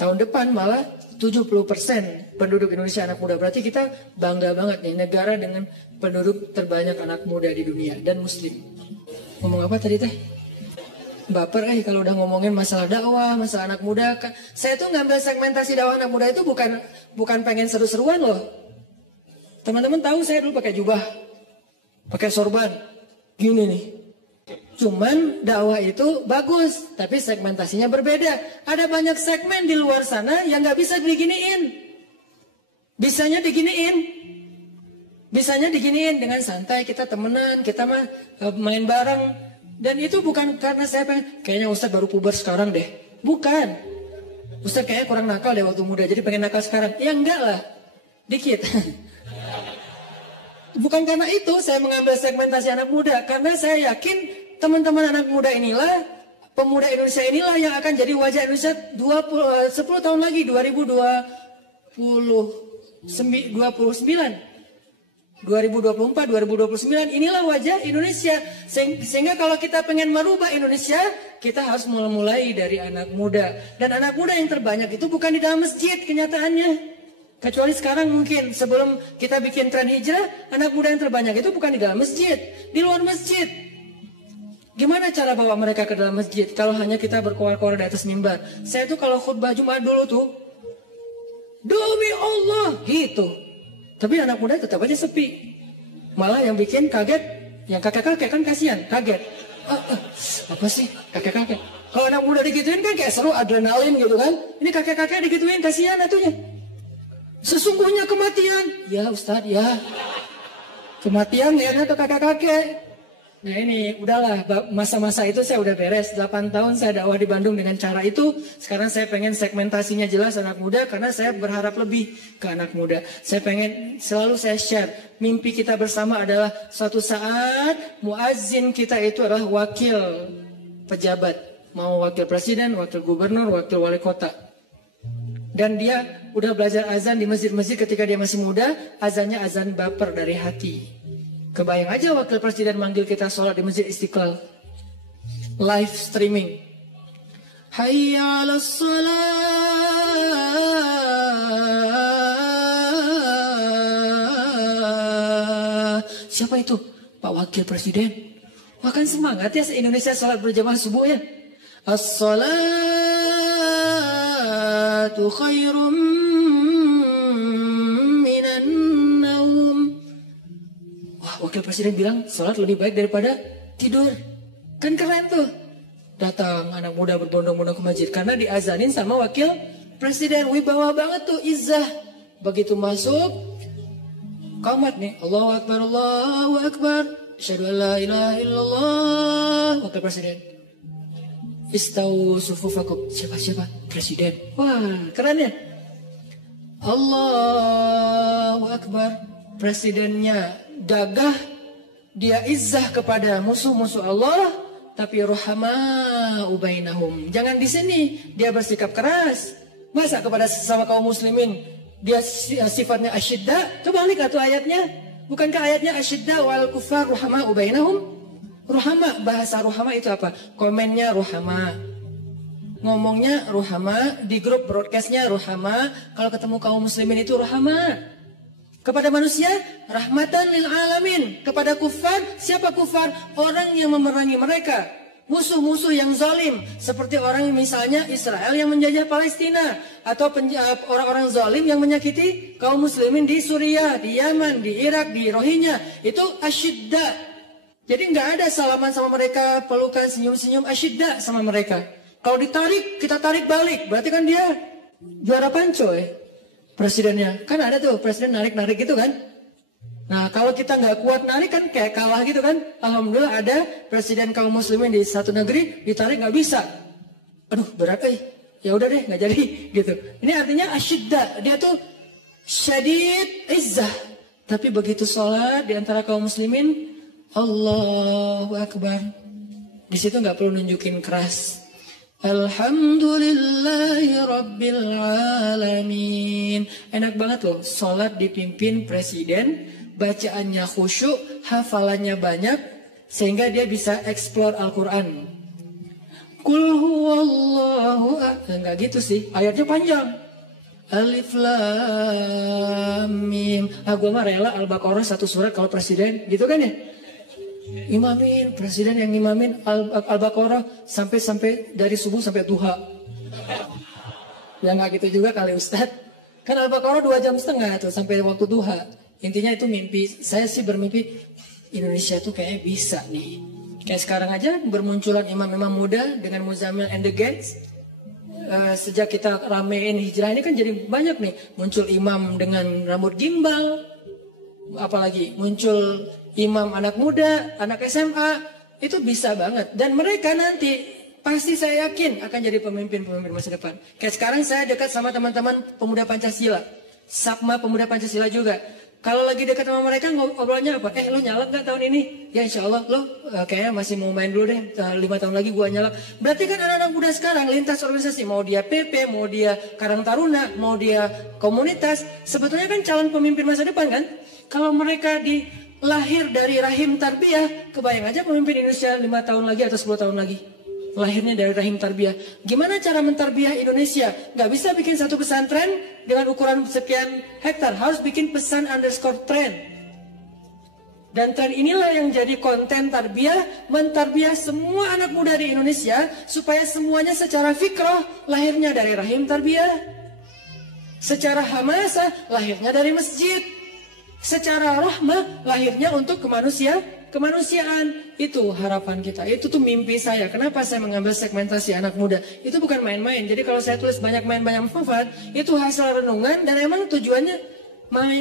Tahun depan malah 70% penduduk Indonesia anak muda. Berarti kita bangga banget nih. Negara dengan penduduk terbanyak anak muda di dunia. Dan muslim. Ngomong apa tadi teh? Baper kalau udah ngomongin masalah dakwah, masalah anak muda. Saya tuh ngambil segmentasi dakwah anak muda itu bukan pengen seru-seruan loh. Teman-teman tahu saya dulu pakai jubah, pakai sorban, gini nih. Cuman dakwah itu bagus, tapi segmentasinya berbeda. Ada banyak segmen di luar sana yang nggak bisa diginiin. Bisanya diginiin dengan santai, kita temenan, kita main bareng. Dan itu bukan karena saya pengen, kayaknya Ustadz baru puber sekarang deh. Bukan. Ustadz kayaknya kurang nakal deh waktu muda, jadi pengen nakal sekarang. Ya enggak lah, dikit. Bukan karena itu saya mengambil segmentasi anak muda. Karena saya yakin teman-teman anak muda inilah, pemuda Indonesia inilah yang akan jadi wajah Indonesia 10 tahun lagi, 2024, 2029. Inilah wajah Indonesia. Sehingga kalau kita pengen merubah Indonesia, kita harus mulai dari anak muda. Dan anak muda yang terbanyak itu bukan di dalam masjid kenyataannya. Kecuali sekarang mungkin sebelum kita bikin tren hijrah, anak muda yang terbanyak itu bukan di dalam masjid, di luar masjid. Gimana cara bawa mereka ke dalam masjid kalau hanya kita berkoar-koar di atas mimbar? Saya tuh kalau khutbah Jumat dulu tuh, demi Allah gitu. Tapi anak muda tetap aja sepi. Malah yang bikin kaget, yang kakek-kakek kan kasihan, kaget. Apa sih kakek-kakek? Kalau anak muda digituin kan kayak seru, adrenalin gitu kan. Ini kakek-kakek digituin, kasihan atunya. Sesungguhnya kematian. Ya Ustadz ya. Kematian ya ke kakek-kakek. Nah ini udahlah, masa-masa itu saya udah beres. 8 tahun saya dakwah di Bandung dengan cara itu. Sekarang saya pengen segmentasinya jelas anak muda. Karena saya berharap lebih ke anak muda. Saya pengen, selalu saya share. Mimpi kita bersama adalah suatu saat muazzin kita itu adalah wakil pejabat. Mau wakil presiden, wakil gubernur, wakil wali kota. Dan dia udah belajar azan di masjid-masjid ketika dia masih muda. Azannya azan baper dari hati. Kebayang aja wakil presiden manggil kita sholat di Masjid Istiqlal. Live streaming. Hayya 'alas shalah. Siapa itu? Pak Wakil Presiden. Wah kan semangat ya se-Indonesia sholat berjamaah subuh ya. As-salatu khairum minan naum. Wah, Wakil Presiden bilang sholat lebih baik daripada tidur. Kan keren tuh. Datang anak muda berbondong-bondong ke masjid karena diazanin sama Wakil Presiden. Wibawa banget tuh, izzah. Begitu masuk, qamat nih, Allahu Akbar, Allahu Akbar. Asyhadu an la ilaha illallah. Wakil presiden. Istau sufufakum. Siapa? Presiden. Wah, keren ya. Allahu Akbar. Presidennya gagah, dia izzah kepada musuh-musuh Allah, tapi ruhama'u bainahum. Jangan di sini dia bersikap keras. Masa kepada sesama kaum muslimin dia sifatnya asyidda? Coba lihat tuh ayatnya. Bukankah ayatnya asyidda wal kufar ruhama'u bainahum? Ruhama, bahasa ruhama itu apa? Komennya ruhama, ngomongnya ruhama, di grup broadcastnya ruhama. Kalau ketemu kaum muslimin itu ruhama. Kepada manusia rahmatan lil alamin. Kepada kufar, siapa kufar? Orang yang memerangi mereka, musuh-musuh yang zalim, seperti orang misalnya Israel yang menjajah Palestina, atau orang-orang zalim yang menyakiti kaum muslimin di Suriah, di Yaman, di Irak, di Rohingya. Itu asyidda. Jadi nggak ada salaman sama mereka, pelukan, senyum-senyum, asyidda sama mereka. Kalau ditarik, kita tarik balik. Berarti kan dia juara panco ya. Presidennya. Kan ada tuh presiden narik-narik gitu kan. Nah kalau kita nggak kuat narik kan kayak kalah gitu kan. Alhamdulillah ada presiden kaum muslimin di satu negeri, ditarik nggak bisa. Aduh berat ya udah deh nggak jadi gitu. Ini artinya asyidda. Dia tuh syadid izzah. Tapi begitu sholat di antara kaum muslimin, Allahu Akbar. Di situ nggak perlu nunjukin keras. Alhamdulillahi Rabbil Alamin. Enak banget loh, sholat dipimpin presiden, bacaannya khusyuk, hafalannya banyak, sehingga dia bisa explore Al-Quran. Qul huwallahu ahad. Enggak gitu sih, ayatnya panjang. Alif Lam Mim. Gue mah rela Al-Baqarah satu surat kalau presiden, gitu kan ya? Imamin, presiden yang imamin Al-Baqarah sampai dari subuh sampai duha. Ya nggak gitu juga kali Ustadz. Kan Al-Baqarah 2,5 jam tuh sampai waktu duha. Intinya itu mimpi. Saya sih bermimpi Indonesia tuh kayaknya bisa nih. Kayak sekarang aja bermunculan imam-imam muda dengan Muzammil and the Gangs. Sejak kita ramein hijrah ini kan jadi banyak nih. Muncul imam dengan rambut gimbal. Apalagi muncul imam anak muda, anak SMA, itu bisa banget. Dan mereka nanti pasti saya yakin akan jadi pemimpin-pemimpin masa depan. Kayak sekarang saya dekat sama teman-teman pemuda Pancasila, Sakma pemuda Pancasila juga. Kalau lagi dekat sama mereka ngobrolnya apa? Lo nyalak gak tahun ini? Ya insya Allah lo kayaknya masih mau main dulu deh. 5 tahun lagi gua nyalak. Berarti kan anak-anak muda sekarang lintas organisasi, mau dia PP, mau dia Karang Taruna, mau dia komunitas, sebetulnya kan calon pemimpin masa depan kan? Kalau mereka lahir dari rahim tarbiyah, kebayang aja pemimpin Indonesia 5 tahun lagi atau 10 tahun lagi. Lahirnya dari rahim tarbiyah. Gimana cara mentarbiyah Indonesia? Gak bisa bikin satu pesantren dengan ukuran sekian hektar. Harus bikin pesan _ tren. Dan tren inilah yang jadi konten tarbiyah, mentarbiyah semua anak muda di Indonesia, supaya semuanya secara fikrah lahirnya dari rahim tarbiyah. Secara hamasah lahirnya dari masjid. Secara rahmah lahirnya untuk kemanusiaan. Itu harapan kita. Itu tuh mimpi saya. Kenapa saya mengambil segmentasi anak muda? Itu bukan main-main. Jadi kalau saya tulis banyak main-banyak manfaat, itu hasil renungan dan emang tujuannya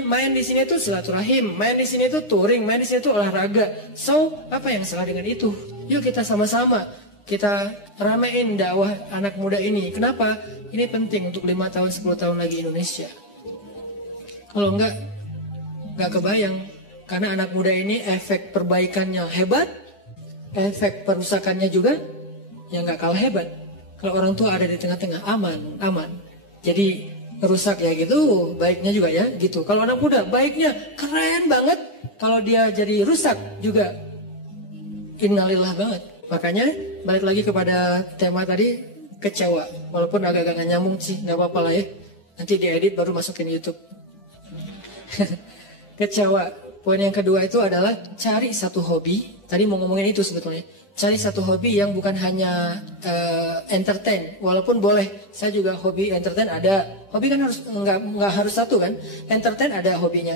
main di sini itu silaturahim, main di sini itu touring, main di sini itu olahraga. So, apa yang salah dengan itu? Yuk kita sama-sama kita ramein dakwah anak muda ini. Kenapa? Ini penting untuk 5 tahun 10 tahun lagi Indonesia. Kalau enggak kebayang. Karena anak muda ini efek perbaikannya hebat, efek perusakannya juga yang nggak kalah hebat. Kalau orang tua ada di tengah-tengah aman. Jadi rusak ya gitu, baiknya juga ya gitu. Kalau anak muda baiknya keren banget, kalau dia jadi rusak juga innalillah banget. Makanya balik lagi kepada tema tadi, kecewa. Walaupun agak-agak nggak nyambung sih, nggak apa-apa lah ya. Nanti diedit baru masukin YouTube. Kecewa. Poin yang kedua itu adalah cari satu hobi. Tadi mau ngomongin itu sebetulnya. Cari satu hobi yang bukan hanya entertain. Walaupun boleh, saya juga hobi entertain ada. Hobi kan harus nggak harus satu kan. Entertain ada hobinya.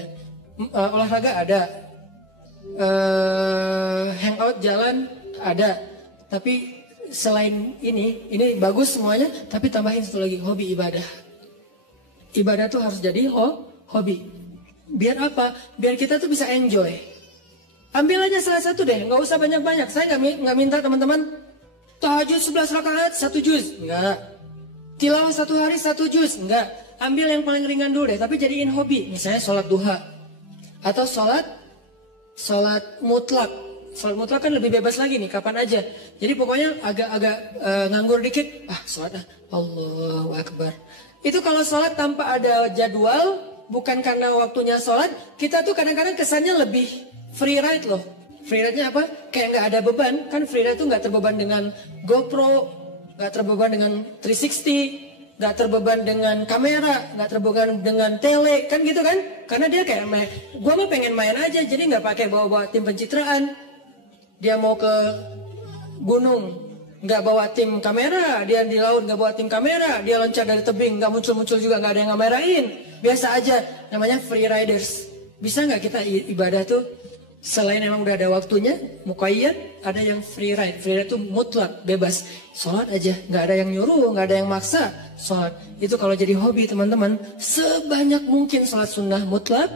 Olahraga ada. Hangout jalan ada. Tapi selain ini bagus semuanya. Tapi tambahin satu lagi, hobi ibadah. Ibadah tuh harus jadi hobi. Biar apa? Biar kita tuh bisa enjoy. Ambil aja salah satu deh, nggak usah banyak-banyak. Saya nggak minta teman-teman tahajud 11 rakaat 1 juz, enggak. Tilawah 1 hari 1 juz, enggak. Ambil yang paling ringan dulu deh, tapi jadiin hobi. Misalnya sholat duha atau sholat mutlak. Sholat mutlak kan lebih bebas lagi nih, kapan aja. Jadi pokoknya agak-agak nganggur dikit, sholat Allahu Akbar. Itu kalau sholat tanpa ada jadwal, bukan karena waktunya sholat, kita tuh kadang-kadang kesannya lebih free ride loh. Free ride-nya apa? Kayak nggak ada beban. Kan free ride tuh nggak terbeban dengan GoPro, nggak terbeban dengan 360, nggak terbeban dengan kamera, nggak terbeban dengan tele, kan gitu kan? Karena dia kayak gue mah pengen main aja, jadi nggak pakai bawa-bawa tim pencitraan. Dia mau ke gunung, nggak bawa tim kamera. Dia di laut nggak bawa tim kamera. Dia loncat dari tebing, nggak muncul-muncul juga, nggak ada yang ngamerain. Biasa aja, namanya free riders. Bisa nggak kita ibadah tuh selain emang udah ada waktunya, muqayyad, ada yang free ride. Free ride itu mutlak, bebas. Sholat aja, nggak ada yang nyuruh, nggak ada yang maksa. Sholat itu kalau jadi hobi teman-teman, sebanyak mungkin sholat sunnah mutlak,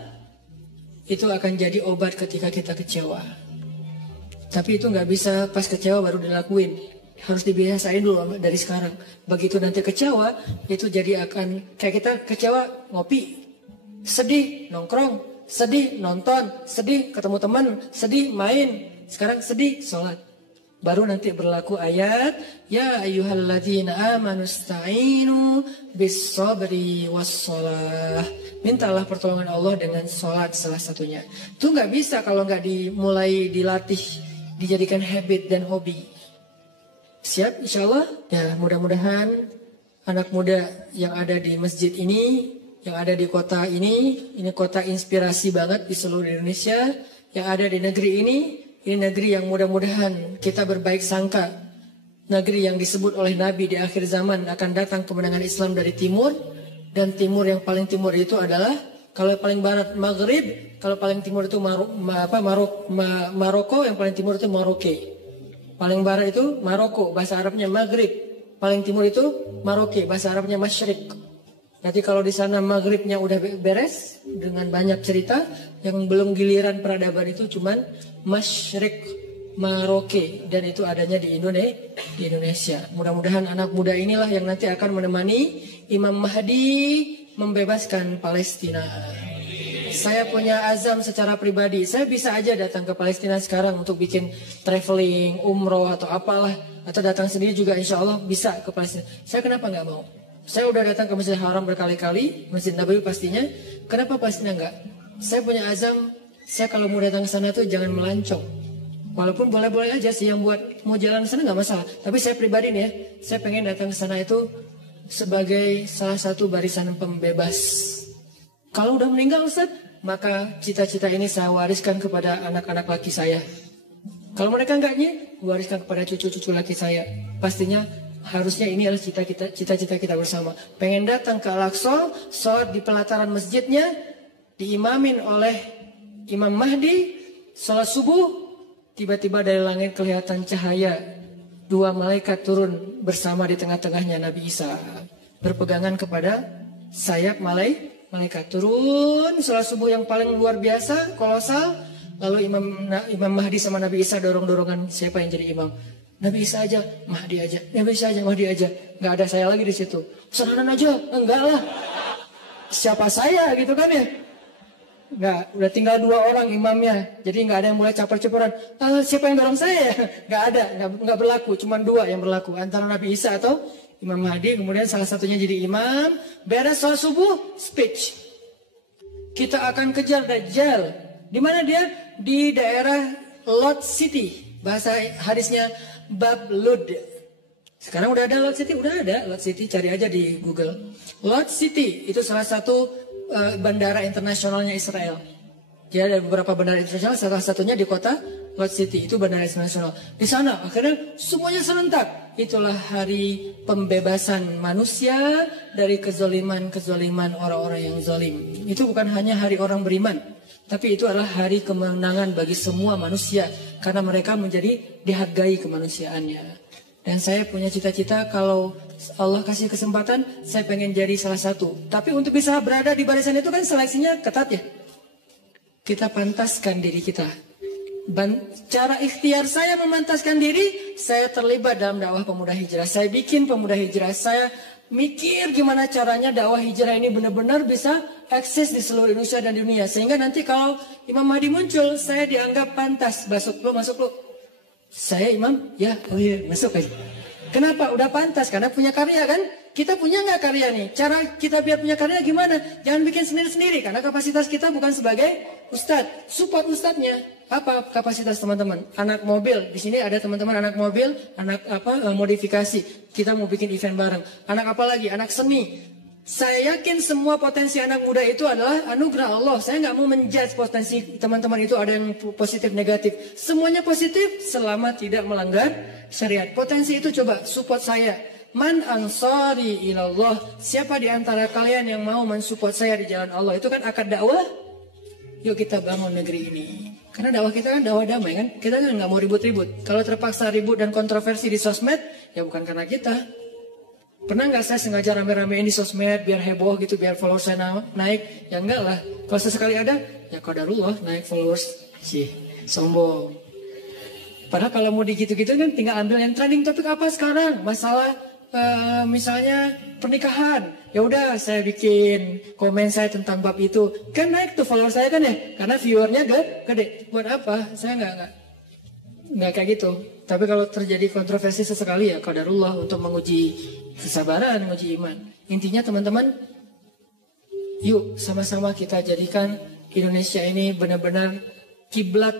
itu akan jadi obat ketika kita kecewa. Tapi itu nggak bisa pas kecewa baru dilakuin. Harus dibiasain dulu dari sekarang. Begitu nanti kecewa, itu jadi akan kayak kita kecewa ngopi, sedih nongkrong, sedih nonton, sedih ketemu teman, sedih main. Sekarang sedih sholat. Baru nanti berlaku ayat, ya ayyuhalladzina amanu sta'inu bis sabri wassholah. Mintalah pertolongan Allah dengan sholat salah satunya. Itu nggak bisa kalau nggak dimulai dilatih, dijadikan habit dan hobi. Siap insya Allah? Ya mudah-mudahan anak muda yang ada di masjid ini, yang ada di kota ini kota inspirasi banget di seluruh Indonesia. Yang ada di negeri ini negeri yang mudah-mudahan kita berbaik sangka. Negeri yang disebut oleh Nabi di akhir zaman akan datang kemenangan Islam dari timur. Dan timur yang paling timur itu adalah, kalau paling barat Maghrib, kalau paling timur itu Maroko, yang paling timur itu Maroke. Paling barat itu Maroko, bahasa Arabnya Maghrib. Paling timur itu Maroke, bahasa Arabnya Masyrik. Nanti kalau di sana Maghribnya udah beres dengan banyak cerita, yang belum giliran peradaban itu cuman Masyrik, Maroke, dan itu adanya di Indonesia. Mudah-mudahan anak muda inilah yang nanti akan menemani Imam Mahdi membebaskan Palestina. Saya punya azam secara pribadi, saya bisa aja datang ke Palestina sekarang untuk bikin traveling, umroh atau apalah, atau datang sendiri juga insya Allah bisa ke Palestina. Saya kenapa nggak mau? Saya udah datang ke Masjid Haram berkali-kali, Masjid Nabawi pastinya. Kenapa Palestina nggak? Saya punya azam, saya kalau mau datang ke sana tuh jangan melancong. Walaupun boleh-boleh aja sih yang buat mau jalan ke sana nggak masalah. Tapi saya pribadi nih ya, saya pengen datang ke sana itu sebagai salah satu barisan pembebas. Kalau udah meninggal Ustaz, maka cita-cita ini saya wariskan kepada anak-anak laki saya. Kalau mereka enggaknya, wariskan kepada cucu-cucu laki saya. Pastinya harusnya ini adalah cita-cita kita bersama. Pengen datang ke Al-Aqsa, sholat di pelataran masjidnya, diimamin oleh Imam Mahdi, sholat subuh, tiba-tiba dari langit kelihatan cahaya. 2 malaikat turun bersama di tengah-tengahnya Nabi Isa. Berpegangan kepada sayap malaikat turun, sholat subuh yang paling luar biasa, kolosal. Lalu Imam Mahdi sama Nabi Isa dorong-dorongan siapa yang jadi imam. Nabi Isa aja, Mahdi aja, Nabi Isa aja, Mahdi aja. Nggak ada saya lagi di situ. Senanan aja, enggak lah. Siapa saya gitu kan ya? Nggak, udah tinggal 2 orang imamnya. Jadi nggak ada yang mulai caper-caperan. Siapa yang dorong saya? Nggak ada, nggak berlaku. Cuma 2 yang berlaku. Antara Nabi Isa atau Imam Mahdi. Kemudian salah satunya jadi imam. Beres sholat subuh, speech. Kita akan kejar Dajjal. Di mana dia? Di daerah Lot City. Bahasa hadisnya Bab Lud. Sekarang udah ada Lot City, udah ada Lot City, cari aja di Google. Lot City itu salah satu bandara internasionalnya Israel. Jadi ada beberapa bandara internasional, salah satunya di kota Lot City, itu bandara internasional. Di sana akhirnya semuanya serentak. Itulah hari pembebasan manusia dari kezoliman orang-orang yang zolim. Itu bukan hanya hari orang beriman, tapi itu adalah hari kemenangan bagi semua manusia, karena mereka menjadi dihargai kemanusiaannya. Dan saya punya cita-cita kalau Allah kasih kesempatan, saya pengen jadi salah satu. Tapi untuk bisa berada di barisan itu kan seleksinya ketat ya. Kita pantaskan diri kita. Cara ikhtiar saya memantaskan diri, saya terlibat dalam dakwah pemuda hijrah. Saya bikin pemuda hijrah. Saya mikir gimana caranya dakwah hijrah ini benar-benar bisa eksis di seluruh Indonesia dan dunia. Sehingga nanti kalau Imam Mahdi muncul, saya dianggap pantas. Masuk lu. Saya imam, ya, oh iya, masuk aja. Kenapa? Udah pantas, karena punya karya kan? Kita punya nggak karya nih? Cara kita biar punya karya gimana? Jangan bikin sendiri-sendiri, karena kapasitas kita bukan sebagai ustadz. Support ustadznya. Apa kapasitas teman-teman? Anak mobil, di sini ada teman-teman anak mobil, anak modifikasi. Kita mau bikin event bareng. Anak apa lagi? Anak seni. Saya yakin semua potensi anak muda itu adalah anugerah Allah. Saya nggak mau menjudge potensi teman-teman itu ada yang positif negatif. Semuanya positif selama tidak melanggar syariat. Potensi itu coba support saya. Man ansari ilallah. Siapa di antara kalian yang mau mensupport saya di jalan Allah? Itu kan akad dakwah. Yuk kita bangun negeri ini. Karena dakwah kita kan dakwah damai kan. Kita kan nggak mau ribut-ribut. Kalau terpaksa ribut dan kontroversi di sosmed, ya bukan karena kita. Pernah nggak saya sengaja rame-ramein di sosmed biar heboh gitu, biar followers saya naik? Ya enggak lah. Kalau sesekali ada, ya qadarullah naik followers. Sih, sombong. Padahal kalau mau digitu-gitu kan tinggal ambil yang trending topik apa sekarang. Masalah misalnya pernikahan. Ya udah saya bikin komen saya tentang bab itu. Kan naik tuh followers saya kan ya. Karena viewernya gede. Buat apa? Saya nggak kayak gitu. Tapi kalau terjadi kontroversi sesekali ya qadarullah untuk menguji kesabaran, menguji iman. Intinya teman-teman, yuk sama-sama kita jadikan Indonesia ini benar-benar kiblat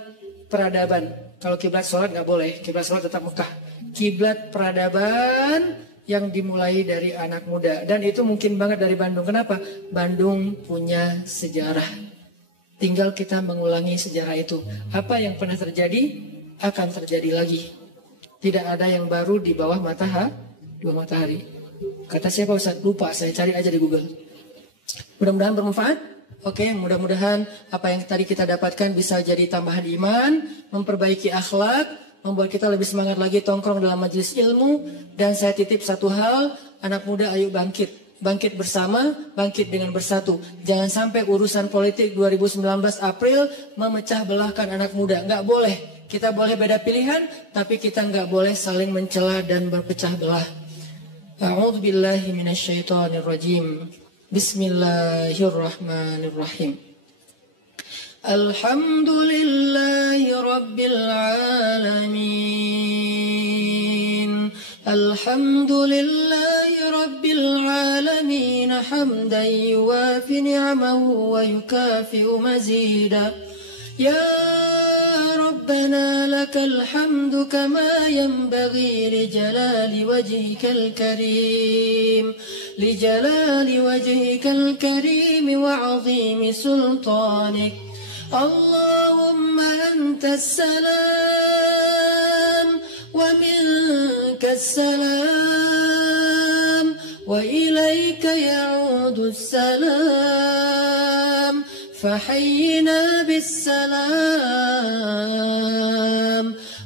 peradaban. Kalau kiblat sholat nggak boleh, kiblat sholat tetap Mekah. Kiblat peradaban yang dimulai dari anak muda. Dan itu mungkin banget dari Bandung. Kenapa? Bandung punya sejarah. Tinggal kita mengulangi sejarah itu. Apa yang pernah terjadi akan terjadi lagi. Tidak ada yang baru di bawah dua matahari. Kata siapa Ustaz? Lupa, saya cari aja di Google. Mudah-mudahan bermanfaat. Oke, mudah-mudahan apa yang tadi kita dapatkan bisa jadi tambahan iman, memperbaiki akhlak, membuat kita lebih semangat lagi tongkrong dalam majelis ilmu. Dan saya titip satu hal, anak muda ayo bangkit. Bangkit bersama, bangkit dengan bersatu. Jangan sampai urusan politik 2019 April memecah belahkan anak muda. Nggak boleh. Kita boleh beda pilihan, tapi kita nggak boleh saling mencela dan berpecah belah. A'udzu billahi minasyaitonir rajim. Bismillahirrahmanirrahim. Alhamdulillahi rabbil alamin. Alhamdulillahi rabbil alamin hamdan yuwafi ni'amahu wa yukafi'u mazida. Ya ربنا لك الحمد كما ينبغي لجلال وجهك الكريم وعظيم سلطانك. اللهم أنت السلام ومنك السلام وإليك يعود السلام. فحينا بالسلام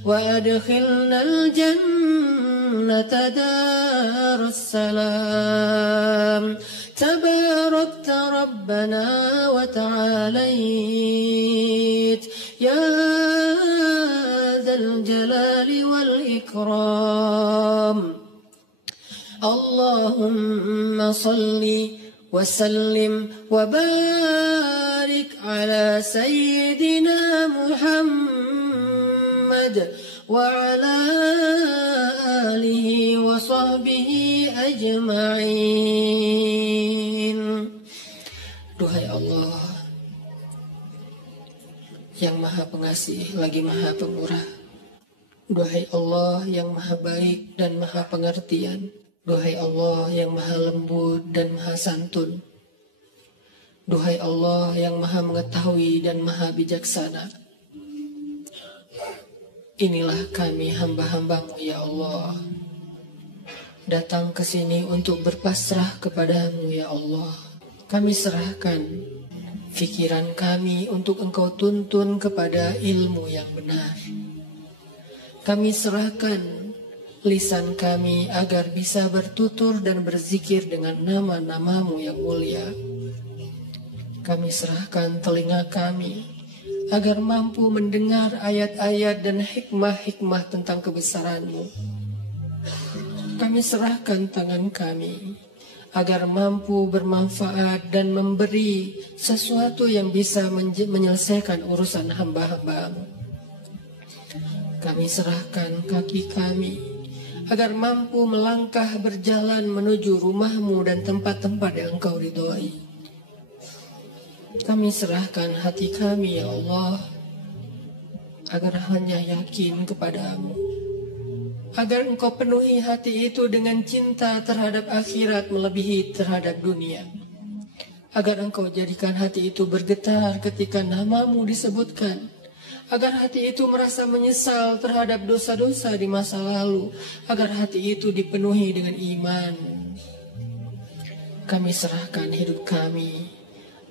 وأدخلنا الجنة دار السلام. تباركت ربنا وتعاليت يا ذا الجلال والإكرام. اللهم صل وسلم وبارك على سيدنا محمد وعلى آله وصحبه أجمعين. Duhai Allah yang maha pengasih lagi maha pemurah. Duhai Allah yang maha baik dan maha pengertian. Duhai Allah yang maha lembut dan maha santun. Duhai Allah yang maha mengetahui dan maha bijaksana. Inilah kami hamba-hambamu ya Allah. Datang ke sini untuk berpasrah kepadamu ya Allah. Kami serahkan pikiran kami untuk Engkau tuntun kepada ilmu yang benar. Kami serahkan lisan kami agar bisa bertutur dan berzikir dengan nama-Namamu yang mulia. Kami serahkan telinga kami agar mampu mendengar ayat-ayat dan hikmah-hikmah tentang kebesaran-Mu. Kami serahkan tangan kami agar mampu bermanfaat dan memberi sesuatu yang bisa menyelesaikan urusan hamba-hamba-Mu. Kami serahkan kaki kami agar mampu melangkah berjalan menuju rumah-Mu dan tempat-tempat yang Engkau ridhoi. Kami serahkan hati kami, ya Allah, agar hanya yakin kepada-Mu, agar Engkau penuhi hati itu dengan cinta terhadap akhirat melebihi terhadap dunia, agar Engkau jadikan hati itu bergetar ketika nama-Mu disebutkan, agar hati itu merasa menyesal terhadap dosa-dosa di masa lalu, agar hati itu dipenuhi dengan iman. Kami serahkan hidup kami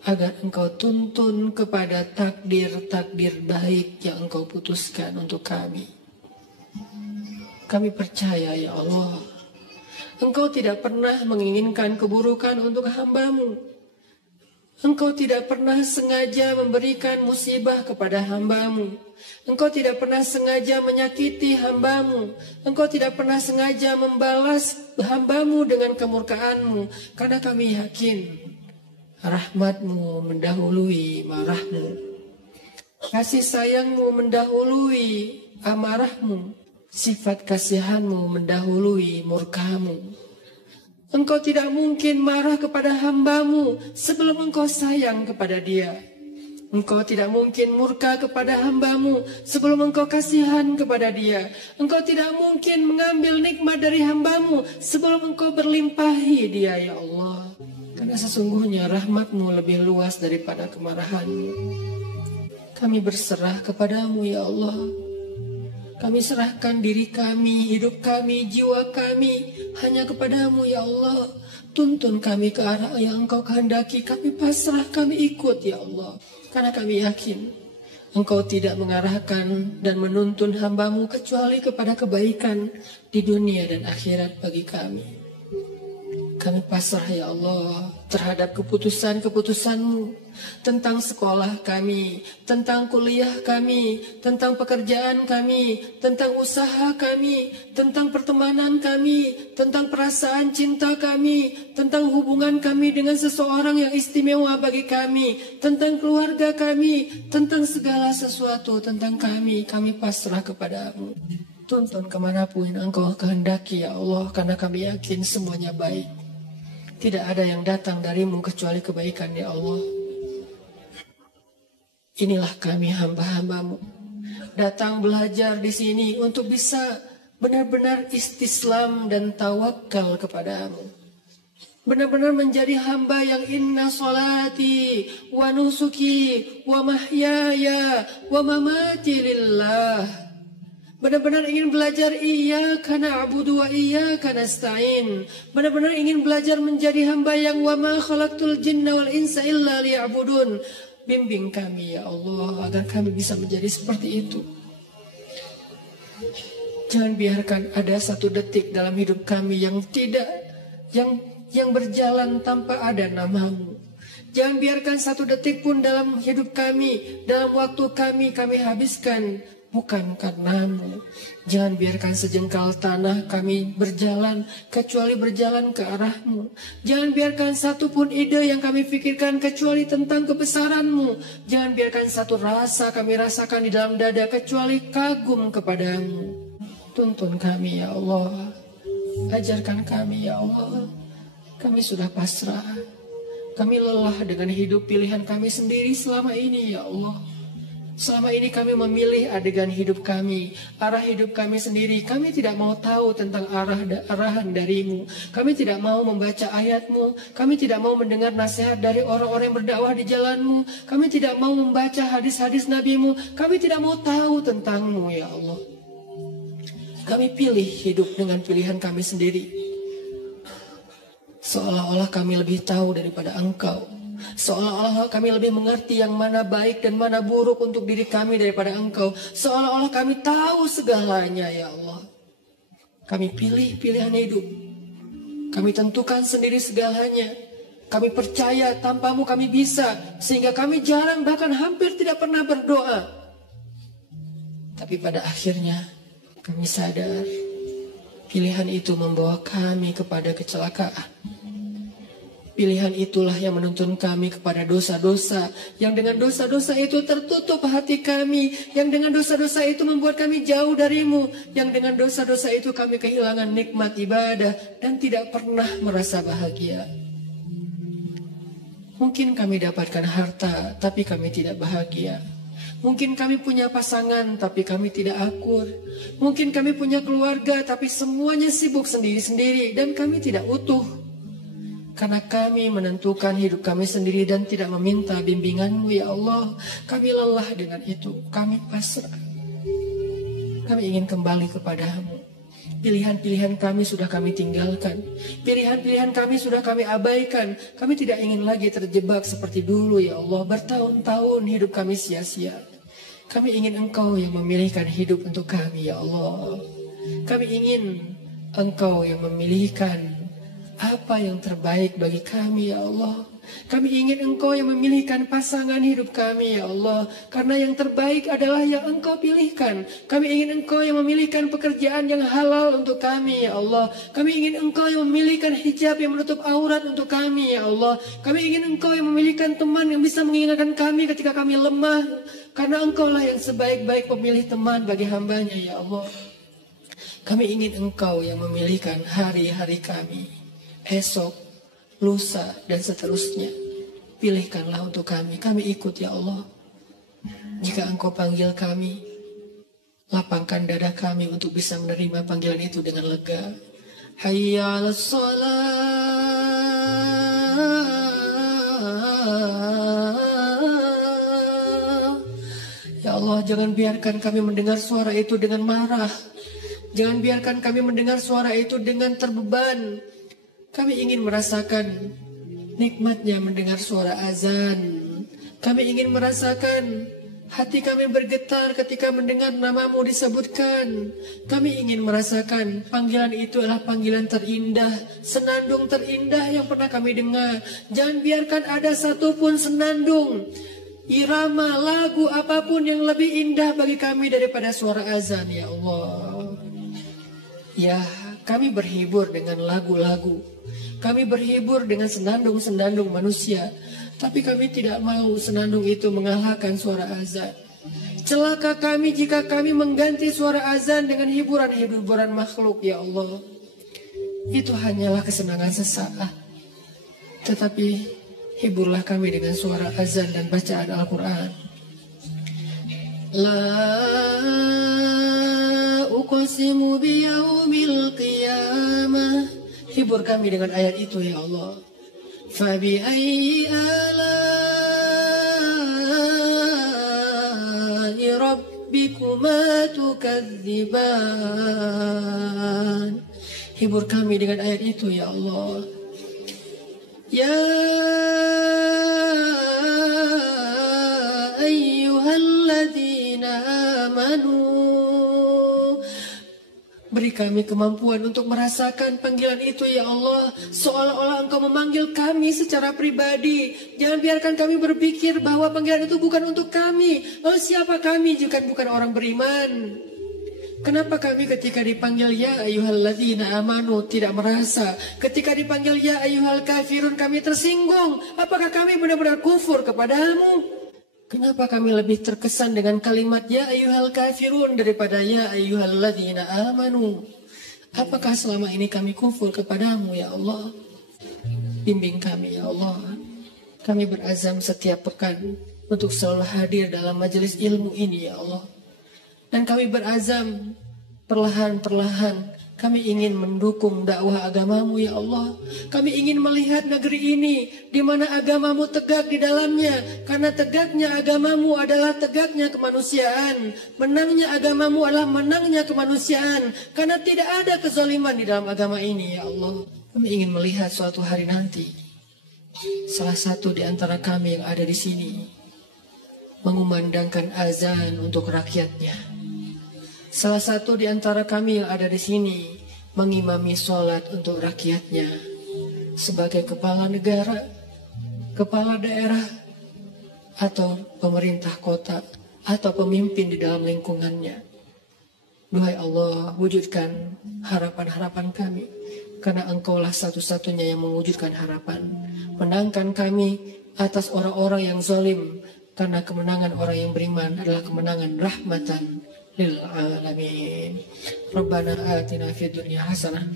agar Engkau tuntun kepada takdir-takdir baik yang Engkau putuskan untuk kami. Kami percaya, ya Allah, Engkau tidak pernah menginginkan keburukan untuk hamba-Mu. Engkau tidak pernah sengaja memberikan musibah kepada hamba-Mu. Engkau tidak pernah sengaja menyakiti hamba-Mu. Engkau tidak pernah sengaja membalas hamba-Mu dengan kemurkaan-Mu. Karena kami yakin rahmat-Mu mendahului marah-Mu. Kasih sayang-Mu mendahului amarah-Mu. Sifat kasihan-Mu mendahului murka-Mu. Engkau tidak mungkin marah kepada hamba-Mu sebelum Engkau sayang kepada dia. Engkau tidak mungkin murka kepada hamba-Mu sebelum Engkau kasihan kepada dia. Engkau tidak mungkin mengambil nikmat dari hamba-Mu sebelum Engkau berlimpahi dia, ya Allah. Karena sesungguhnya rahmat-Mu lebih luas daripada kemarahan-Mu. Kami berserah kepada-Mu, ya Allah. Kami serahkan diri kami, hidup kami, jiwa kami hanya kepada-Mu, ya Allah. Tuntun kami ke arah yang Engkau kehendaki. Kami pasrah, kami ikut, ya Allah. Karena kami yakin Engkau tidak mengarahkan dan menuntun hamba-Mu kecuali kepada kebaikan di dunia dan akhirat bagi kami. Kami pasrah, ya Allah, terhadap keputusan-keputusan-Mu tentang sekolah kami, tentang kuliah kami, tentang pekerjaan kami, tentang usaha kami, tentang pertemanan kami, tentang perasaan cinta kami, tentang hubungan kami dengan seseorang yang istimewa bagi kami, tentang keluarga kami, tentang segala sesuatu tentang kami pasrah kepada-Mu. Tuntun kemanapun Engkau kehendaki, ya Allah, karena kami yakin semuanya baik. Tidak ada yang datang dari-Mu kecuali kebaikan, ya Allah. Inilah kami hamba-hamba-Mu, datang belajar di sini untuk bisa benar-benar istislam dan tawakal kepada-Mu. Benar-benar menjadi hamba yang inna salati wa nusuki wa mahyaya wa mamati lillah. Benar-benar ingin belajar iyyaka na'budu wa iyyaka nasta'in. Benar-benar ingin belajar menjadi hamba yang wa ma khalaqtul jinna wal insa illa liya'budun. Bimbing kami, ya Allah, agar kami bisa menjadi seperti itu. Jangan biarkan ada satu detik dalam hidup kami yang yang berjalan tanpa ada nama-Mu. Jangan biarkan satu detik pun dalam hidup kami, dalam waktu kami habiskan bukan karena-Mu. Jangan biarkan sejengkal tanah kami berjalan kecuali berjalan ke arah-Mu. Jangan biarkan satu pun ide yang kami pikirkan kecuali tentang kebesaran-Mu. Jangan biarkan satu rasa kami rasakan di dalam dada kecuali kagum kepada-Mu. Tuntun kami, ya Allah. Ajarkan kami, ya Allah. Kami sudah pasrah. Kami lelah dengan hidup pilihan kami sendiri selama ini, ya Allah. Selama ini kami memilih adegan hidup kami, arah hidup kami sendiri. Kami tidak mau tahu tentang arahan dari-Mu. Kami tidak mau membaca ayat-Mu. Kami tidak mau mendengar nasihat dari orang-orang yang berdakwah di jalan-Mu. Kami tidak mau membaca hadis-hadis Nabi-Mu. Kami tidak mau tahu tentang-Mu, ya Allah. Kami pilih hidup dengan pilihan kami sendiri. Seolah-olah kami lebih tahu daripada Engkau. Seolah-olah kami lebih mengerti yang mana baik dan mana buruk untuk diri kami daripada Engkau. Seolah-olah kami tahu segalanya, ya Allah. Kami pilih pilihan hidup. Kami tentukan sendiri segalanya. Kami percaya tanpamu kami bisa, sehingga kami jarang bahkan hampir tidak pernah berdoa. Tapi pada akhirnya kami sadar pilihan itu membawa kami kepada kecelakaan. Pilihan itulah yang menuntun kami kepada dosa-dosa, yang dengan dosa-dosa itu tertutup hati kami, yang dengan dosa-dosa itu membuat kami jauh darimu, yang dengan dosa-dosa itu kami kehilangan nikmat ibadah dan tidak pernah merasa bahagia. Mungkin kami dapatkan harta, tapi kami tidak bahagia. Mungkin kami punya pasangan, tapi kami tidak akur. Mungkin kami punya keluarga, tapi semuanya sibuk sendiri-sendiri dan kami tidak utuh. Karena kami menentukan hidup kami sendiri dan tidak meminta bimbingan-Mu, ya Allah. Kami lelah dengan itu, kami pasrah. Kami ingin kembali kepadamu. Pilihan-pilihan kami sudah kami tinggalkan. Pilihan-pilihan kami sudah kami abaikan. Kami tidak ingin lagi terjebak seperti dulu, ya Allah. Bertahun-tahun hidup kami sia-sia. Kami ingin Engkau yang memilihkan hidup untuk kami, ya Allah. Kami ingin Engkau yang memilihkan apa yang terbaik bagi kami, ya Allah. Kami ingin Engkau yang memilihkan pasangan hidup kami, ya Allah. Karena yang terbaik adalah yang Engkau pilihkan. Kami ingin Engkau yang memilihkan pekerjaan yang halal untuk kami, ya Allah. Kami ingin Engkau yang memilihkan hijab yang menutup aurat untuk kami, ya Allah. Kami ingin Engkau yang memilihkan teman yang bisa mengingatkan kami ketika kami lemah. Karena Engkau lah yang sebaik-baik pemilih teman bagi hamba-Nya, ya Allah. Kami ingin Engkau yang memilihkan hari-hari kami, esok, lusa, dan seterusnya. Pilihkanlah untuk kami. Kami ikut, ya Allah. Jika Engkau panggil kami, lapangkan dada kami untuk bisa menerima panggilan itu dengan lega. Hayya 'alas shalah. Ya Allah, jangan biarkan kami mendengar suara itu dengan marah. Jangan biarkan kami mendengar suara itu dengan terbeban. Kami ingin merasakan nikmatnya mendengar suara azan. Kami ingin merasakan hati kami bergetar ketika mendengar namamu disebutkan. Kami ingin merasakan panggilan itu adalah panggilan terindah, senandung terindah yang pernah kami dengar. Jangan biarkan ada satupun senandung, irama, lagu, apapun yang lebih indah bagi kami daripada suara azan, ya Allah. Ya, kami berhibur dengan lagu-lagu. Kami berhibur dengan senandung-senandung manusia. Tapi kami tidak mau senandung itu mengalahkan suara azan. Celaka kami jika kami mengganti suara azan dengan hiburan-hiburan makhluk, ya Allah. Itu hanyalah kesenangan sesaat. Tetapi hiburlah kami dengan suara azan dan bacaan Al-Quran. La uqsimu biyaumil qiyamah. Hibur kami dengan ayat itu, ya Allah. Fabi ayyi ala'i rabbikuma tukadziban. Hibur kami dengan ayat itu, ya Allah. Ya ayyuhalladzina amanu. Beri kami kemampuan untuk merasakan panggilan itu, ya Allah. Seolah-olah Engkau memanggil kami secara pribadi. Jangan biarkan kami berpikir bahwa panggilan itu bukan untuk kami. Lalu siapa kami jika bukan orang beriman? Kenapa kami ketika dipanggil ya ayyuhalladzina amanu tidak merasa? Ketika dipanggil ya ayyuhal kafirun kami tersinggung. Apakah kami benar-benar kufur kepadamu? Kenapa kami lebih terkesan dengan kalimat ya ayyuhal kafirun daripada ya ayyuhalladzina amanu? Apakah selama ini kami kufur kepadamu, ya Allah? Bimbing kami, ya Allah. Kami berazam setiap pekan untuk selalu hadir dalam majelis ilmu ini, ya Allah. Dan kami berazam perlahan-perlahan kami ingin mendukung dakwah agamamu, ya Allah. Kami ingin melihat negeri ini di mana agamamu tegak di dalamnya. Karena tegaknya agamamu adalah tegaknya kemanusiaan. Menangnya agamamu adalah menangnya kemanusiaan. Karena tidak ada kezaliman di dalam agama ini, ya Allah. Kami ingin melihat suatu hari nanti salah satu di antara kami yang ada di sini mengumandangkan azan untuk rakyatnya. Salah satu di antara kami yang ada di sini mengimami sholat untuk rakyatnya. sebagai kepala negara, kepala daerah, atau pemerintah kota, atau pemimpin di dalam lingkungannya. Duhai Allah, wujudkan harapan-harapan kami, karena Engkaulah satu-satunya yang mewujudkan harapan. Menangkan kami atas orang-orang yang zalim, karena kemenangan orang yang beriman adalah kemenangan rahmatan lil alamin. Rabbana atina fid dunya hasanah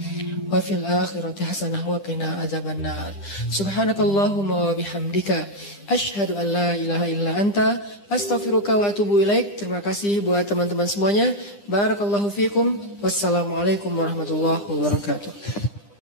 wa fil akhirati hasanah wa qina adzabannar. Subhanakallahumma wa bihamdika asyhadu an la ilaha illa anta astaghfiruka wa atubu ilaik. Terima kasih buat teman-teman semuanya. Barakallahu fikum. Wassalamualaikum warahmatullahi wabarakatuh.